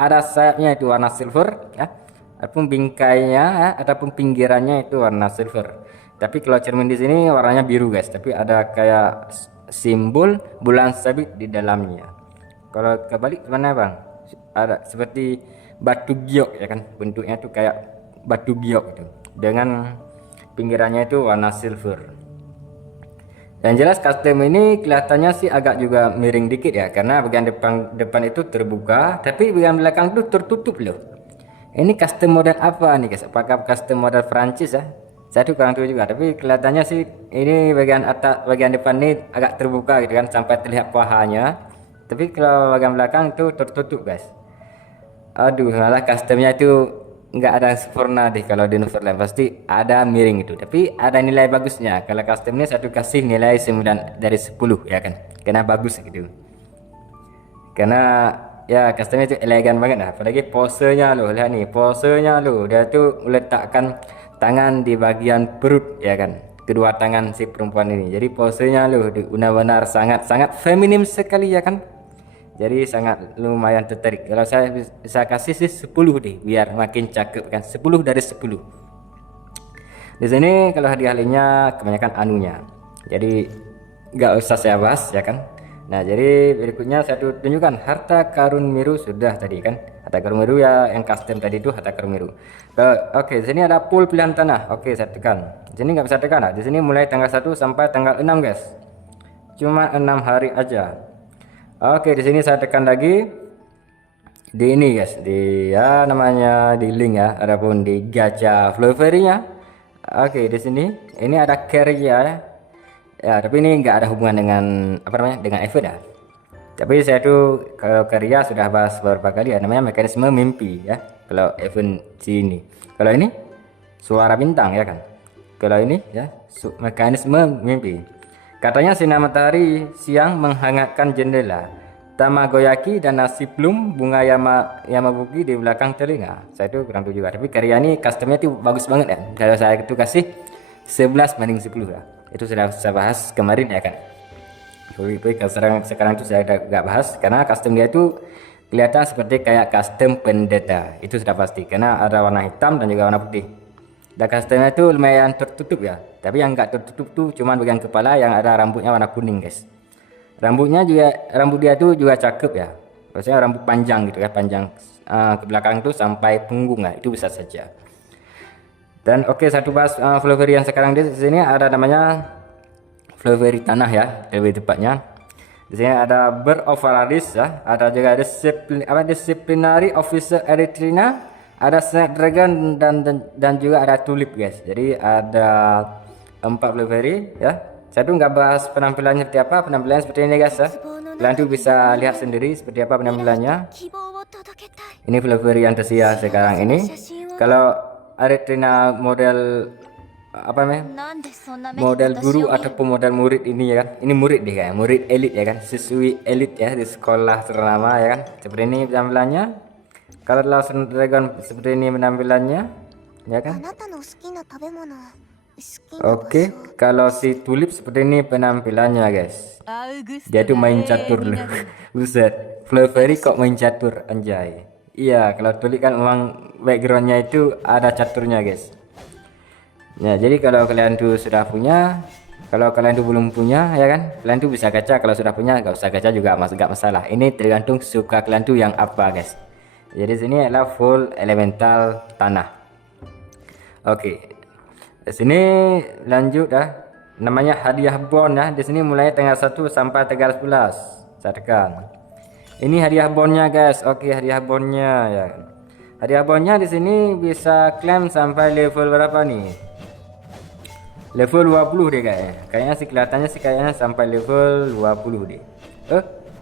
ada sayapnya itu warna silver ya. Adapun bingkainya ya, ataupun pinggirannya itu warna silver. Tapi kalau cermin di sini warnanya biru guys, tapi ada kayak simbol bulan sabit di dalamnya. Kalau kebalik gimana bang? Ada seperti batu giok ya kan, bentuknya tuh kayak batu giok gitu, dengan pinggirannya itu warna silver. Yang jelas custom ini kelihatannya sih agak juga miring dikit ya, karena bagian depan itu terbuka, tapi bagian belakang itu tertutup loh. Ini custom model apa nih guys? Apakah custom model Prancis ya? Saya tuh kurang tahu juga, tapi kelihatannya sih ini bagian atas, bagian depan ini agak terbuka gitu kan, sampai terlihat pahanya. Tapi kalau bagian belakang itu tertutup guys. Aduh, malah customnya itu nggak ada sempurna deh. Kalau di Neverland pasti ada miring itu, tapi ada nilai bagusnya. Kalau custom ini satu kasih nilai 9 dari 10 ya kan, karena bagus gitu. Karena ya customnya itu elegan banget lah. Apalagi posenya loh, lihat nih posenya loh, dia tuh meletakkan tangan di bagian perut ya kan, kedua tangan si perempuan ini. Jadi posenya loh benar-benar sangat feminim sekali ya kan. Jadi sangat lumayan tertarik. Kalau saya bisa kasih sih 10 deh, biar makin cakep kan. 10 dari 10. Di sini kalau hadiah-hadiahnya kebanyakan anunya. Jadi nggak usah saya bahas ya kan. Nah, jadi berikutnya saya tunjukkan harta karun miru sudah tadi kan. Harta karun miru ya yang custom tadi itu harta karun miru. Oke, di sini ada pool pilihan tanah. Oke, saya tekan. Di sini nggak bisa tekan lah. Di sini mulai tanggal 1 sampai tanggal 6 guys. Cuma 6 hari aja. Oke, di sini saya tekan lagi di ini guys, di ya namanya di link ya, adapun di gacha Flowberry-nya. Oke, di sini ini ada carry ya. Ya, tapi ini enggak ada hubungan dengan apa namanya, dengan event ya. Tapi saya tuh kalau karya sudah bahas beberapa kali ya, namanya mekanisme mimpi ya. Kalau event sini. Kalau ini suara bintang ya kan. Kalau ini ya mekanisme mimpi. Katanya sinar matahari siang menghangatkan jendela, tamagoyaki dan nasi plum bunga yamabuki di belakang telinga. Saya itu kurang tahu juga, tapi karya ini customnya itu bagus banget ya. Kalau saya itu kasih 11/10 ya. Itu sudah saya bahas kemarin ya kan. Sekarang itu saya nggak bahas karena custom dia itu kelihatan seperti kayak custom pendeta. Itu sudah pasti karena ada warna hitam dan juga warna putih. Dan customnya itu lumayan tertutup ya, tapi yang enggak tertutup tuh cuman bagian kepala yang ada rambutnya warna kuning guys. Rambut dia tuh juga cakep ya, maksudnya rambut panjang gitu ya, panjang ke belakang tuh sampai punggung lah, itu bisa saja. Dan oke, satu bahas Flowberry yang sekarang di sini ada namanya Flowberry tanah ya, lebih tepatnya. Di sini ada Bird of Paradise ya, ada juga Disciplinary Officer Erythrina, ada Snapdragon dan juga ada tulip guys. Jadi ada 4 Flowberry ya. Saya tuh nggak bahas penampilannya seperti apa, penampilannya seperti ini guys ya. Kalian tuh bisa lihat sendiri seperti apa penampilannya. Ini Flowberry yang tersedia sekarang ini. Kalau Erythrina model apa namanya, model guru ataupun model murid ini ya kan, ini murid deh kayak murid elit ya kan, siswi elit ya di sekolah ternama ya kan. Seperti ini penampilannya. Kalau Snapdragon seperti ini penampilannya ya kan. Oke, kalau si tulip seperti ini penampilannya guys. Dia tuh main catur loh. Buset, Flurry kok main catur anjay. Iya, kalau tulip kan memang backgroundnya itu ada caturnya guys. Nah, jadi kalau kalian tuh sudah punya, kalau kalian tuh belum punya ya kan, kalian tuh bisa gacha. Kalau sudah punya nggak usah gacha juga nggak masalah. Ini tergantung suka kalian tuh yang apa guys. Jadi sini adalah full elemental tanah. Oke. Di sini lanjut dah. Namanya hadiah bon ya. Di sini mulai tanggal 1 sampai tanggal 11. Catatkan. Ini hadiah bonnya guys. Oke, hadiah bonnya ya. Hadiah bonnya di sini bisa klaim sampai level berapa nih? Level 20 deh kayaknya. Kayaknya sih kelihatannya sih kayaknya sampai level 20 deh.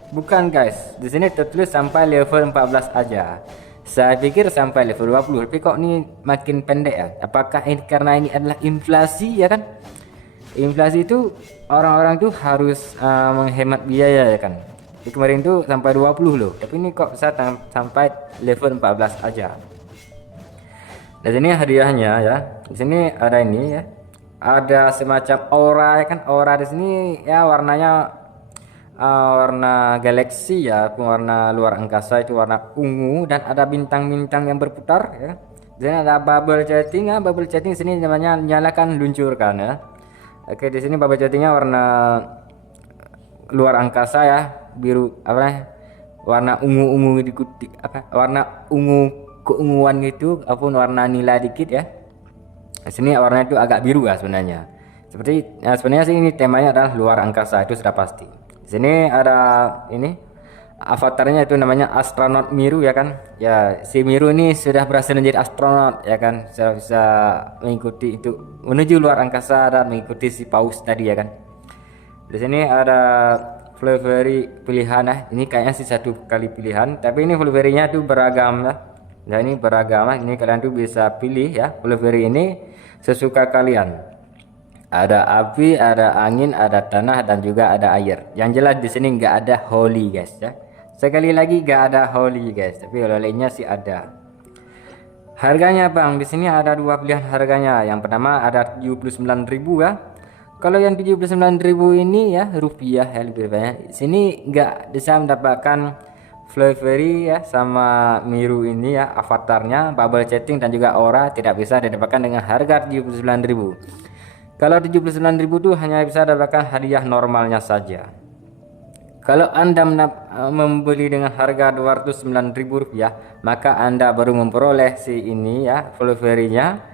Bukan guys. Di sini tertulis sampai level 14 aja. Saya pikir sampai level 20, tapi kok ini makin pendek ya? Apakah ini karena ini adalah inflasi ya kan? Inflasi itu orang-orang tuh harus menghemat biaya ya kan? Di kemarin tuh sampai 20 loh, tapi ini kok bisa sampai level 14 aja. Di sini hadiahnya ya. Di sini ada ini ya. Ada semacam aura ya kan? Aura di sini ya warnanya warna galaksi ya, warna luar angkasa itu warna ungu dan ada bintang-bintang yang berputar ya. Dan ada bubble chatting ya, bubble chatting sini namanya nyalakan luncurkan ya. Oke, di sini bubble chattingnya warna luar angkasa ya, biru apa ya? Warna ungu-ungu warna ungu keunguan gitu, ataupun warna nila dikit ya. Di sini warnanya itu agak biru ya sebenarnya. Sebenarnya sih ini temanya adalah luar angkasa, itu sudah pasti. Di sini ada ini avatarnya itu namanya astronot Miru ya kan. Ya, si Miru ini sudah berhasil menjadi astronot ya kan. Sudah bisa mengikuti itu menuju luar angkasa dan mengikuti si paus tadi ya kan. Di sini ada Flurry pilihan ya. Ini kayaknya sih satu kali pilihan, tapi ini Flurry-nya tuh beragam ya. Nah, ini beragam. Ini kalian tuh bisa pilih ya Flurry ini sesuka kalian. Ada api, ada angin, ada tanah, dan juga ada air. Yang jelas di sini nggak ada holy guys ya. Sekali lagi nggak ada holy guys, tapi lainnya sih ada. Harganya bang, di sini ada dua pilihan harganya. Yang pertama ada 79.000 ya. Kalau yang 79.000 ini ya rupiah ya lebih banyak. Di sini nggak bisa mendapatkan Flurry ya sama Miru ini ya, avatarnya, bubble chatting dan juga aura tidak bisa didapatkan dengan harga 79.000. Kalau 79.000 itu hanya bisa dapatkan hadiah normalnya saja. Kalau Anda membeli dengan harga 209.000 rupiah, maka Anda baru memperoleh si ini ya, Flurry-nya,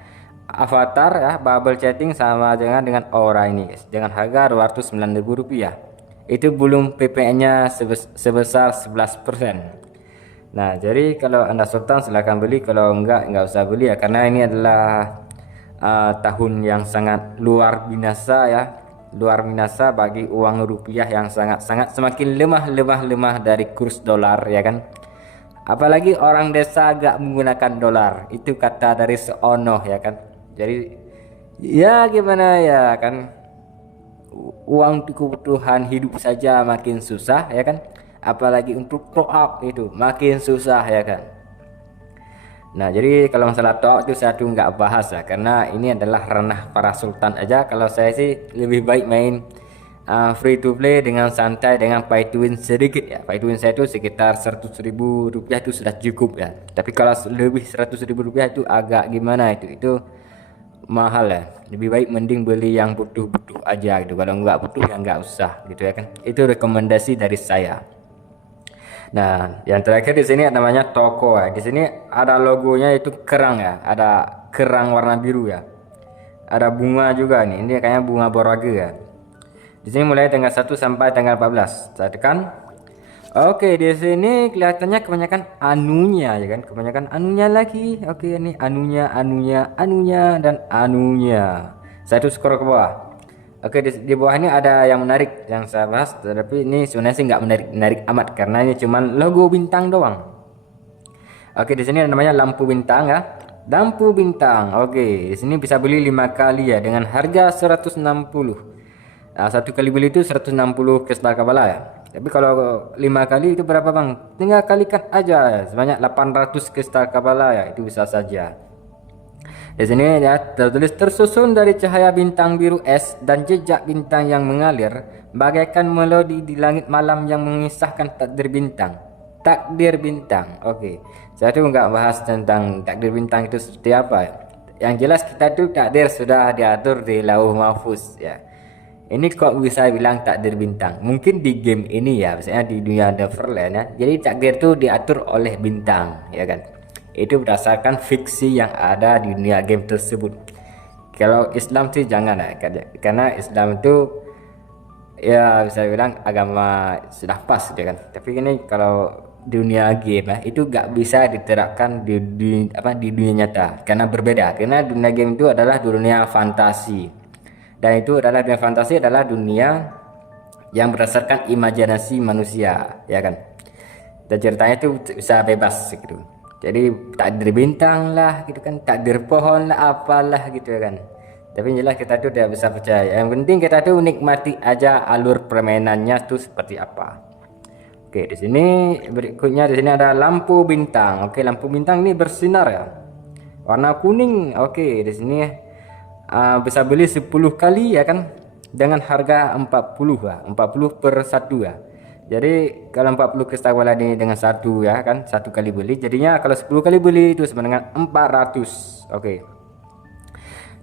avatar ya, bubble chatting sama dengan aura ini guys, dengan harga 209.000 rupiah. Itu belum PPN-nya sebesar 11%. Nah, jadi kalau Anda sultan silahkan beli, kalau enggak usah beli ya, karena ini adalah tahun yang sangat luar biasa bagi uang rupiah yang sangat semakin lemah dari kurs dolar ya kan. Apalagi orang desa gak menggunakan dolar, itu kata dari seonoh ya kan. Jadi ya gimana ya kan, uang kebutuhan hidup saja makin susah ya kan, apalagi untuk top up itu makin susah ya kan. Nah, jadi kalau masalah talk itu saya tuh nggak bahas ya, karena ini adalah ranah para sultan aja. Kalau saya sih lebih baik main free to play dengan santai, dengan pay to win sedikit ya. Pay to win saya itu sekitar 100.000 rupiah itu sudah cukup ya. Tapi kalau lebih 100.000 rupiah itu agak gimana itu mahal ya. Lebih baik mending beli yang butuh-butuh aja gitu. Kalau nggak butuh ya nggak usah gitu ya kan. Itu rekomendasi dari saya. Nah, yang terakhir di sini namanya toko ya. Di sini ada logonya itu kerang ya, ada kerang warna biru ya. Ada bunga juga nih. Ini kayaknya bunga borage ya. Di sini mulai tanggal 1 sampai tanggal 14. Saya tekan. Oke, di sini kelihatannya kebanyakan anunya ya kan, kebanyakan anunya lagi. Oke, ini anunya dan anunya. Saya tuh scroll ke bawah. Oke, di bawah ini ada yang menarik yang saya bahas, tapi ini sebenarnya sih nggak menarik amat karena ini cuman logo bintang doang. Oke, di sini namanya lampu bintang ya. Lampu bintang. Oke, di sini bisa beli 5 kali ya dengan harga 160. Nah, satu kali beli itu 160 kristal kabala ya. Tapi kalau 5 kali itu berapa bang? Tinggal kalikan aja ya. Sebanyak 800 kristal kabala ya, itu bisa saja. Di sini ya tertulis tersusun dari cahaya bintang biru es dan jejak bintang yang mengalir bagaikan melodi di langit malam yang mengisahkan takdir bintang. Takdir bintang. Oke. Saya tuh nggak bahas tentang takdir bintang itu seperti apa. Yang jelas kita tuh takdir sudah diatur di Lauh Mahfuz ya. Ini kok bisa bilang takdir bintang? Mungkin di game ini ya, misalnya di dunia Neverland ya. Jadi takdir tuh diatur oleh bintang, ya kan? Itu berdasarkan fiksi yang ada di dunia game tersebut. Kalau Islam sih jangan ya, karena Islam itu ya bisa bilang agama sudah pas gitu kan. Tapi ini kalau dunia game ya, itu gak bisa diterapkan di dunia nyata karena berbeda. Karena dunia game itu adalah dunia fantasi. Dan itu adalah dunia fantasi adalah dunia yang berdasarkan imajinasi manusia, ya kan. Dan ceritanya itu bisa bebas gitu. Jadi takdir bintang lah gitu kan, takdir pohon lah apalah gitu kan. Tapi jelas kita tuh tidak bisa percaya. Yang penting kita tuh nikmati aja alur permainannya tuh seperti apa. Oke, di sini berikutnya di sini ada lampu bintang. Oke, lampu bintang ini bersinar ya. Warna kuning. Oke, di sini bisa beli 10 kali ya kan dengan harga 40 ya, 40 per satu ya. Jadi kalau 40 kristal bola ini dengan satu ya kan, satu kali beli, jadinya kalau 10 kali beli itu sama dengan 400. Oke.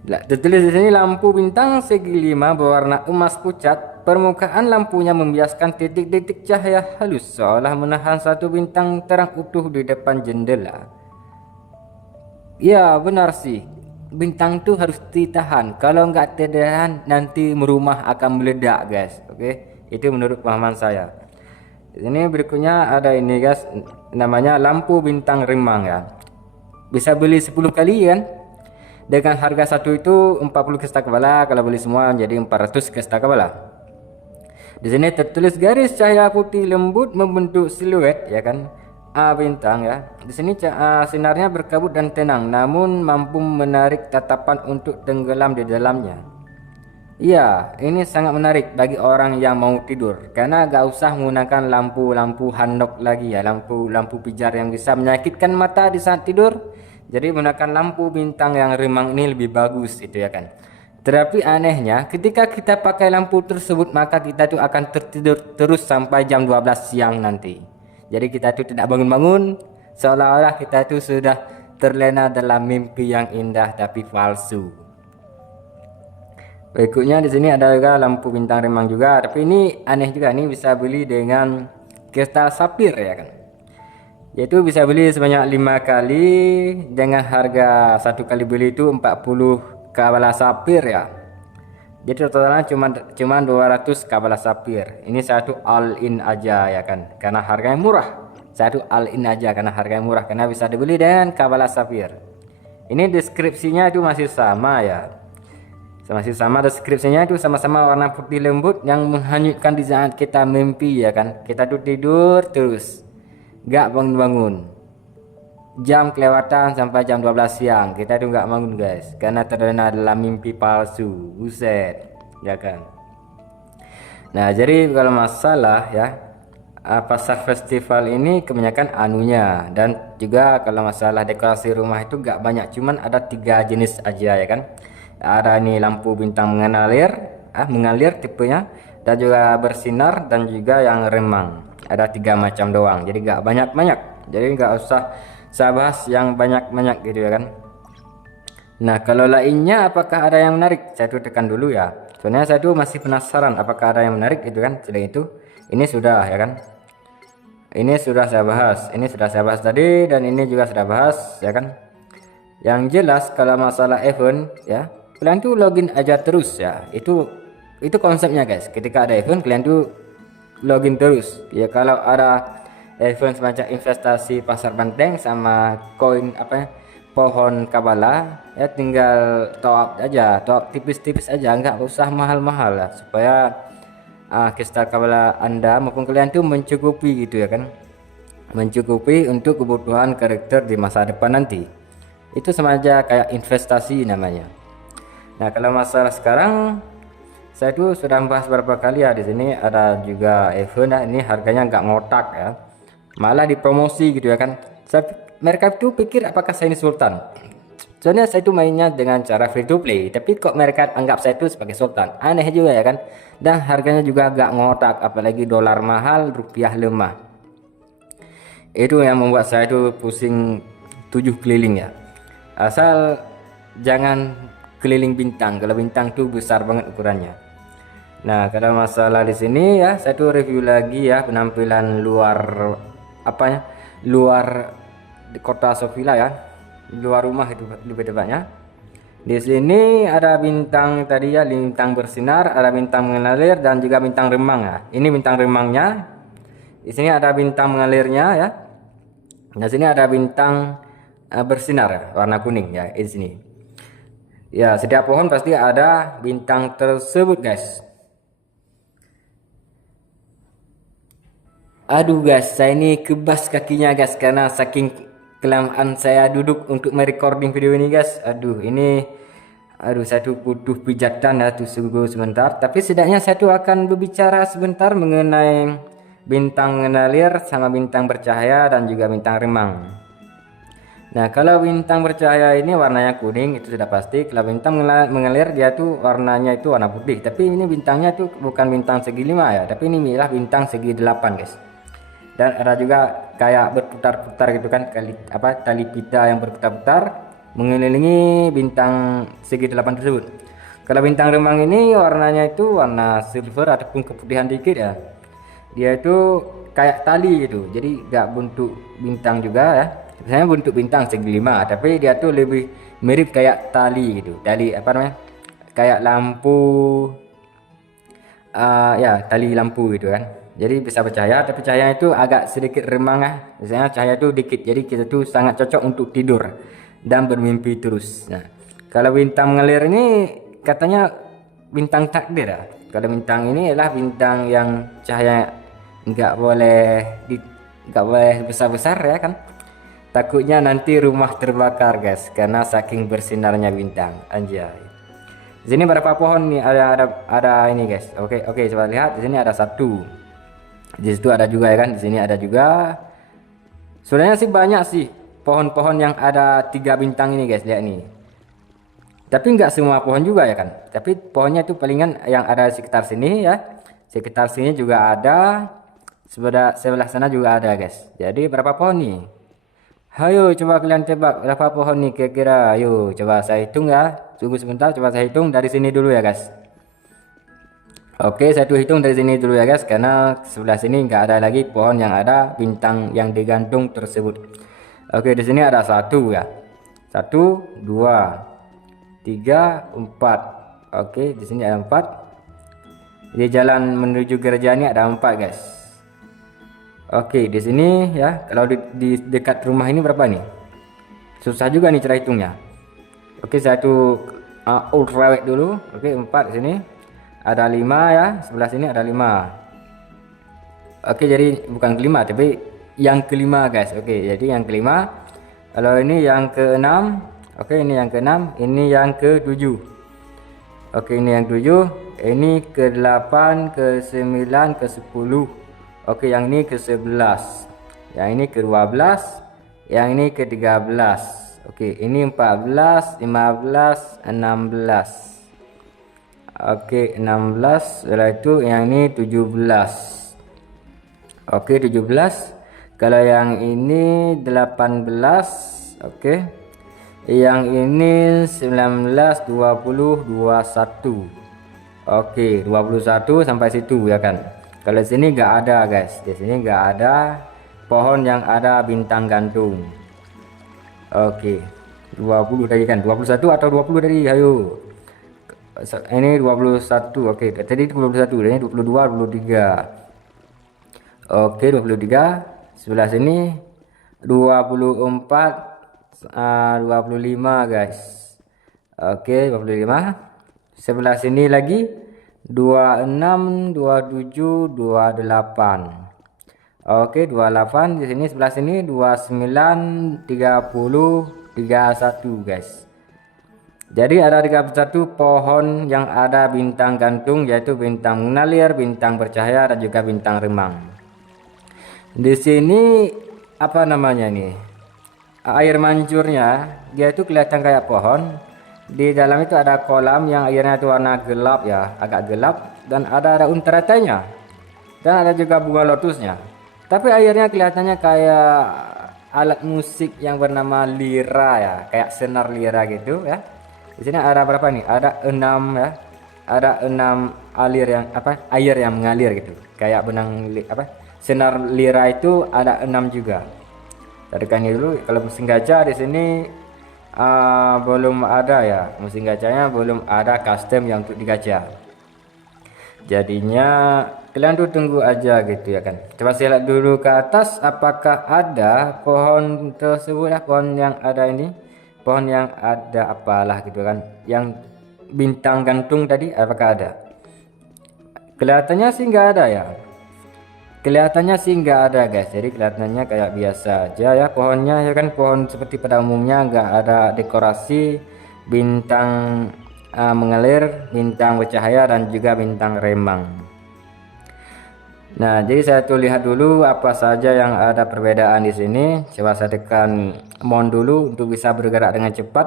Tertulis di sini lampu bintang segi 5 berwarna emas pucat. Permukaan lampunya membiaskan titik-titik cahaya halus seolah menahan satu bintang terang utuh di depan jendela. Ya benar sih. Bintang tuh harus ditahan. Kalau nggak ditahan nanti rumah akan meledak guys. Oke. Itu menurut pemahaman saya. Ini berikutnya ada ini guys, namanya lampu bintang remang ya. Bisa beli 10 kali kan. Dengan harga satu itu 40 kristal kepala, kalau beli semua menjadi 400 kristal kepala. Di sini tertulis garis cahaya putih lembut membentuk siluet ya kan. A bintang ya. Di sini sinarnya berkabut dan tenang namun mampu menarik tatapan untuk tenggelam di dalamnya. Iya, ini sangat menarik bagi orang yang mau tidur karena gak usah menggunakan lampu-lampu handok lagi ya, lampu pijar yang bisa menyakitkan mata di saat tidur. Jadi menggunakan lampu bintang yang remang ini lebih bagus itu ya kan. Tetapi anehnya ketika kita pakai lampu tersebut maka kita tuh akan tertidur terus sampai jam 12 siang nanti. Jadi kita tuh tidak bangun-bangun seolah-olah kita tuh sudah terlena dalam mimpi yang indah tapi palsu. Berikutnya di sini ada juga lampu bintang remang juga, tapi ini aneh juga, ini bisa beli dengan kristal sapir ya kan. Yaitu bisa beli sebanyak 5 kali dengan harga satu kali beli itu 40 kabala sapir ya. Jadi totalnya cuma 200 kabala sapir. Ini satu all in aja ya kan, karena harganya murah. Satu all in aja karena harganya murah, karena bisa dibeli dengan kabala sapir. Ini deskripsinya itu masih sama ya. Masih sama deskripsinya itu sama-sama warna putih lembut yang menghanyutkan di saat kita mimpi ya kan. Kita tuh tidur terus gak bangun-bangun. Jam kelewatan sampai jam 12 siang kita tuh gak bangun guys, karena terlena dalam mimpi palsu. Buset ya kan. Nah jadi kalau masalah ya pasar festival ini kebanyakan anunya, dan juga kalau masalah dekorasi rumah itu gak banyak, cuman ada 3 jenis aja ya kan. Ada ini lampu bintang mengalir tipenya, dan juga bersinar, dan juga yang remang. Ada 3 macam doang, jadi gak banyak-banyak, jadi gak usah saya bahas yang banyak-banyak gitu ya kan. Nah kalau lainnya apakah ada yang menarik, saya tuh tekan dulu ya, soalnya saya tuh masih penasaran apakah ada yang menarik gitu kan. Selain itu ini sudah ya kan, ini sudah saya bahas, ini sudah saya bahas tadi, dan ini juga sudah bahas ya kan. Yang jelas kalau masalah event ya, kalian tuh login aja terus ya. Itu konsepnya guys. Ketika ada event kalian tuh login terus. Ya kalau ada event semacam investasi pasar banteng sama koin pohon kabala ya, tinggal top aja, top tipis-tipis aja, nggak usah mahal-mahal ya, supaya kristal kabala Anda maupun kalian tuh mencukupi gitu ya kan. Mencukupi untuk kebutuhan karakter di masa depan nanti. Itu sama aja kayak investasi namanya. Nah kalau masalah sekarang saya tuh sudah bahas beberapa kali ya. Di sini ada juga event ya, ini harganya nggak ngotak ya, malah dipromosi gitu ya kan. Mereka tuh pikir apakah saya ini sultan, Soalnya saya itu mainnya dengan cara free to play, tapi kok mereka anggap saya itu sebagai sultan. Aneh juga ya kan. Dan harganya juga agak ngotak, apalagi dolar mahal, rupiah lemah. Itu yang membuat saya itu pusing 7 keliling ya. Asal jangan keliling bintang. Kalau bintang tuh besar banget ukurannya. Nah, kalau masalah di sini ya, saya tuh review lagi ya penampilan luar apa ya? Luar di kota Sofila ya. Luar rumah itu lebih tepatnya. Di sini ada bintang tadi ya, bintang bersinar, ada bintang mengalir dan juga bintang remang ya. Ini bintang remangnya. Di sini ada bintang mengalirnya ya. Nah, sini ada bintang bersinar ya, warna kuning ya di sini. Ya, setiap pohon pasti ada bintang tersebut, guys. Aduh, guys, saya ini kebas kakinya, guys, karena saking kelamaan saya duduk untuk merecording video ini, guys. Aduh, saya tuh butuh pijatan ya, tuh tunggu sebentar. Tapi setidaknya saya tuh akan berbicara sebentar mengenai bintang mengalir sama bintang bercahaya dan juga bintang remang. Nah, kalau bintang bercahaya ini warnanya kuning, itu sudah pasti. Kalau bintang mengalir dia tuh warnanya itu warna putih. Tapi ini bintangnya tuh bukan bintang segi 5 ya, tapi ini adalah bintang segi 8, guys. Dan ada juga kayak berputar-putar gitu kan, tali pita yang berputar-putar mengelilingi bintang segi 8 tersebut. Kalau bintang remang ini warnanya itu warna silver ataupun keputihan dikit ya. Dia itu kayak tali gitu, jadi gak bentuk bintang juga ya. Biasanya bentuk bintang segi 5, tapi dia tuh lebih mirip kayak tali gitu. Tali apa namanya? Kayak lampu ya, tali lampu gitu kan. Jadi bisa bercahaya, tapi cahaya itu agak sedikit remang ya. Biasanya cahaya itu dikit, jadi kita tuh sangat cocok untuk tidur dan bermimpi terus. Nah, kalau bintang mengalir ini katanya bintang takdir ya. Kalau bintang ini adalah bintang yang cahaya nggak boleh besar-besar ya kan. Takutnya nanti rumah terbakar, guys, karena saking bersinarnya bintang. Anjay. Di sini berapa pohon nih? Ada ini, guys. Oke, coba lihat. Di sini ada 1. Di situ ada juga ya kan. Di sini ada juga. Sebenarnya sih banyak sih pohon-pohon yang ada 3 bintang ini, guys. Lihat nih. Tapi nggak semua pohon juga ya kan. Tapi pohonnya itu palingan yang ada di sekitar sini ya. Sekitar sini juga ada. Sebelah sana juga ada, guys. Jadi berapa pohon nih? Ayo coba kalian tebak berapa pohon nih kira-kira. Ayo coba saya hitung ya. Tunggu sebentar, coba saya hitung dari sini dulu ya, guys. Oke, saya tuh hitung dari sini dulu ya, guys, karena sebelah sini nggak ada lagi pohon yang ada bintang yang digantung tersebut. Oke, di sini ada 1 ya. 1, 2, 3, 4. Oke, di sini ada 4. Di jalan menuju gereja ini ada 4, guys. Oke, di sini ya, kalau di dekat rumah ini berapa nih? Susah juga nih cara hitungnya. Oke, saya tuh ultrawide dulu. Oke, 4 di sini. Ada 5 ya, sebelah sini ada 5. Oke, jadi bukan kelima tapi yang kelima, guys. Oke, jadi yang kelima. Kalau ini yang ke-6. Oke, ini yang ke-6, ini yang ke-7. Oke, ini yang 7, ini ke-8, ke-9, ke-10. Oke, yang ini ke-11. Yang ini ke-12, yang ini ke-13. Oke, ini 14, 15, 16. Oke, 16. Setelah itu yang ini 17. Oke, 17. Kalau yang ini 18. Oke. Yang ini 19, 20, 21. Oke, 21 sampai situ ya kan. Kalau sini nggak ada, guys. Di sini nggak ada pohon yang ada bintang gantung. Oke. 20 tadi kan. 21 atau 20 tadi? Ayo. Ini 21. Oke, tadi 21, ini 22, 23. Oke, 23. Sebelah sini 24, 25, guys. Oke, 25. Sebelah sini lagi 26, 27, 28. Oke, 28. Di sini sebelah sini 29, 30, 31, guys. Jadi ada 31 pohon yang ada bintang gantung, yaitu bintang mengalir, bintang bercahaya, dan juga bintang remang. Di sini apa namanya nih? air mancurnya dia itu kelihatan kayak pohon. Di dalam itu ada kolam yang airnya itu warna gelap ya, agak gelap, dan ada unta-untanya, dan ada juga bunga lotusnya. Tapi airnya kelihatannya kayak alat musik yang bernama lira ya, kayak senar lira gitu ya. Di sini ada berapa nih? Ada 6 ya. Ada 6 air yang mengalir gitu. Kayak benang senar lira itu ada 6 juga. Tarikan dulu. Kalau mesin gajah di sini belum ada ya. Mesin gajahnya belum ada custom yang untuk digajah. Jadinya kalian tuh tunggu aja gitu ya kan. Coba saya lihat dulu ke atas apakah ada pohon tersebut ya, pohon yang ada ini, pohon yang ada apalah gitu kan, yang bintang gantung tadi apakah ada. Kelihatannya sih nggak ada ya, kelihatannya sih nggak ada guys. Jadi kelihatannya kayak biasa aja ya pohonnya ya kan, pohon seperti pada umumnya, nggak ada dekorasi bintang mengalir, bintang bercahaya, dan juga bintang remang. Nah, jadi saya tuh lihat dulu apa saja yang ada perbedaan di sini. Coba saya tekan mon dulu untuk bisa bergerak dengan cepat.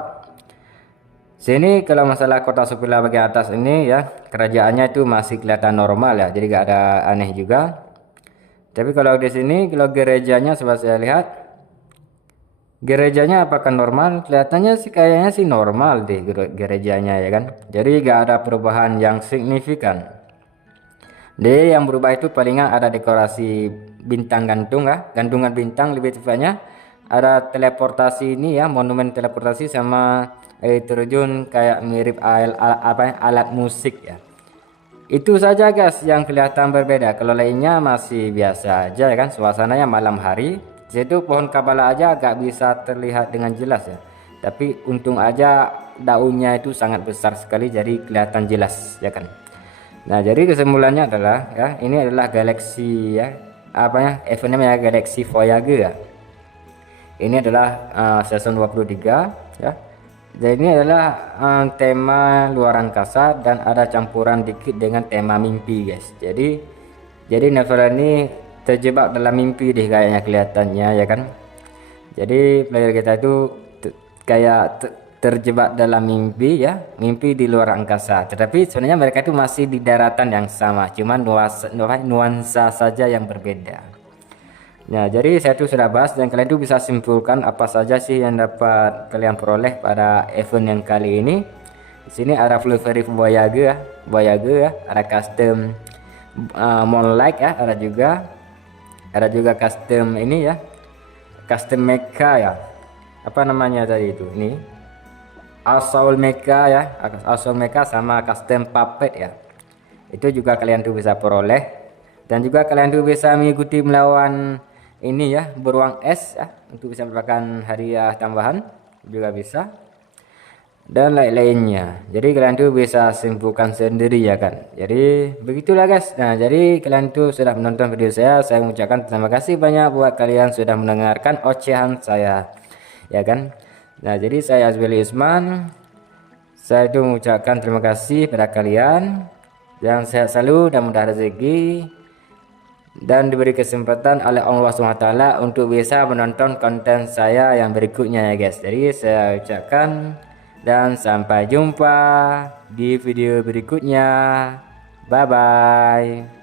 Sini kalau masalah kota Sopila bagian atas ini ya, kerajaannya itu masih kelihatan normal ya, jadi gak ada aneh juga. Tapi kalau di sini, kalau gerejanya coba saya lihat, gerejanya apakah normal? Kelihatannya sih kayaknya sih normal deh gerejanya ya kan. Jadi gak ada perubahan yang signifikan. Jadi yang berubah itu palingan ada dekorasi bintang gantung ya, gantungan bintang lebih tepatnya. Ada teleportasi ini ya, monumen teleportasi sama air terjun kayak mirip alat musik ya. Itu saja guys yang kelihatan berbeda. Kalau lainnya masih biasa aja ya kan, suasananya malam hari. Situ pohon kabala aja agak bisa terlihat dengan jelas ya. Tapi untung aja daunnya itu sangat besar sekali jadi kelihatan jelas ya kan. Nah, jadi kesimpulannya adalah ya, ini adalah galaksi ya, eventnya Galaxy Voyager ya. Ini adalah season 23 ya. Jadi ini adalah tema luar angkasa dan ada campuran dikit dengan tema mimpi guys. Jadi novel ini terjebak dalam mimpi deh kayaknya kelihatannya ya kan. Jadi player kita itu kayak terjebak dalam mimpi ya, mimpi di luar angkasa. Tetapi sebenarnya mereka itu masih di daratan yang sama, cuman nuansa saja yang berbeda. Nah, jadi saya tuh sudah bahas dan kalian tuh bisa simpulkan apa saja sih yang dapat kalian peroleh pada event yang kali ini. Di sini ada Fluvery Voyager ya, ada custom Moonlight ya, ada juga custom ini ya, custom mecha ya. Apa namanya tadi itu? Ini Assault Mecha ya, Assault Mecha sama custom puppet ya. Itu juga kalian tuh bisa peroleh, dan juga kalian tuh bisa mengikuti melawan ini ya, beruang es ya, untuk bisa mendapatkan hadiah tambahan juga bisa, dan lain-lainnya. Jadi kalian tuh bisa simpulkan sendiri ya kan. Jadi begitulah guys. Nah, jadi kalian tuh sudah menonton video saya mengucapkan terima kasih banyak buat kalian sudah mendengarkan ocehan saya ya kan. Nah, jadi saya Azweli Isman, saya itu mengucapkan terima kasih pada kalian, yang sehat selalu dan mudah rezeki, dan diberi kesempatan oleh Allah SWT untuk bisa menonton konten saya yang berikutnya ya guys. Jadi saya ucapkan dan sampai jumpa di video berikutnya. Bye bye.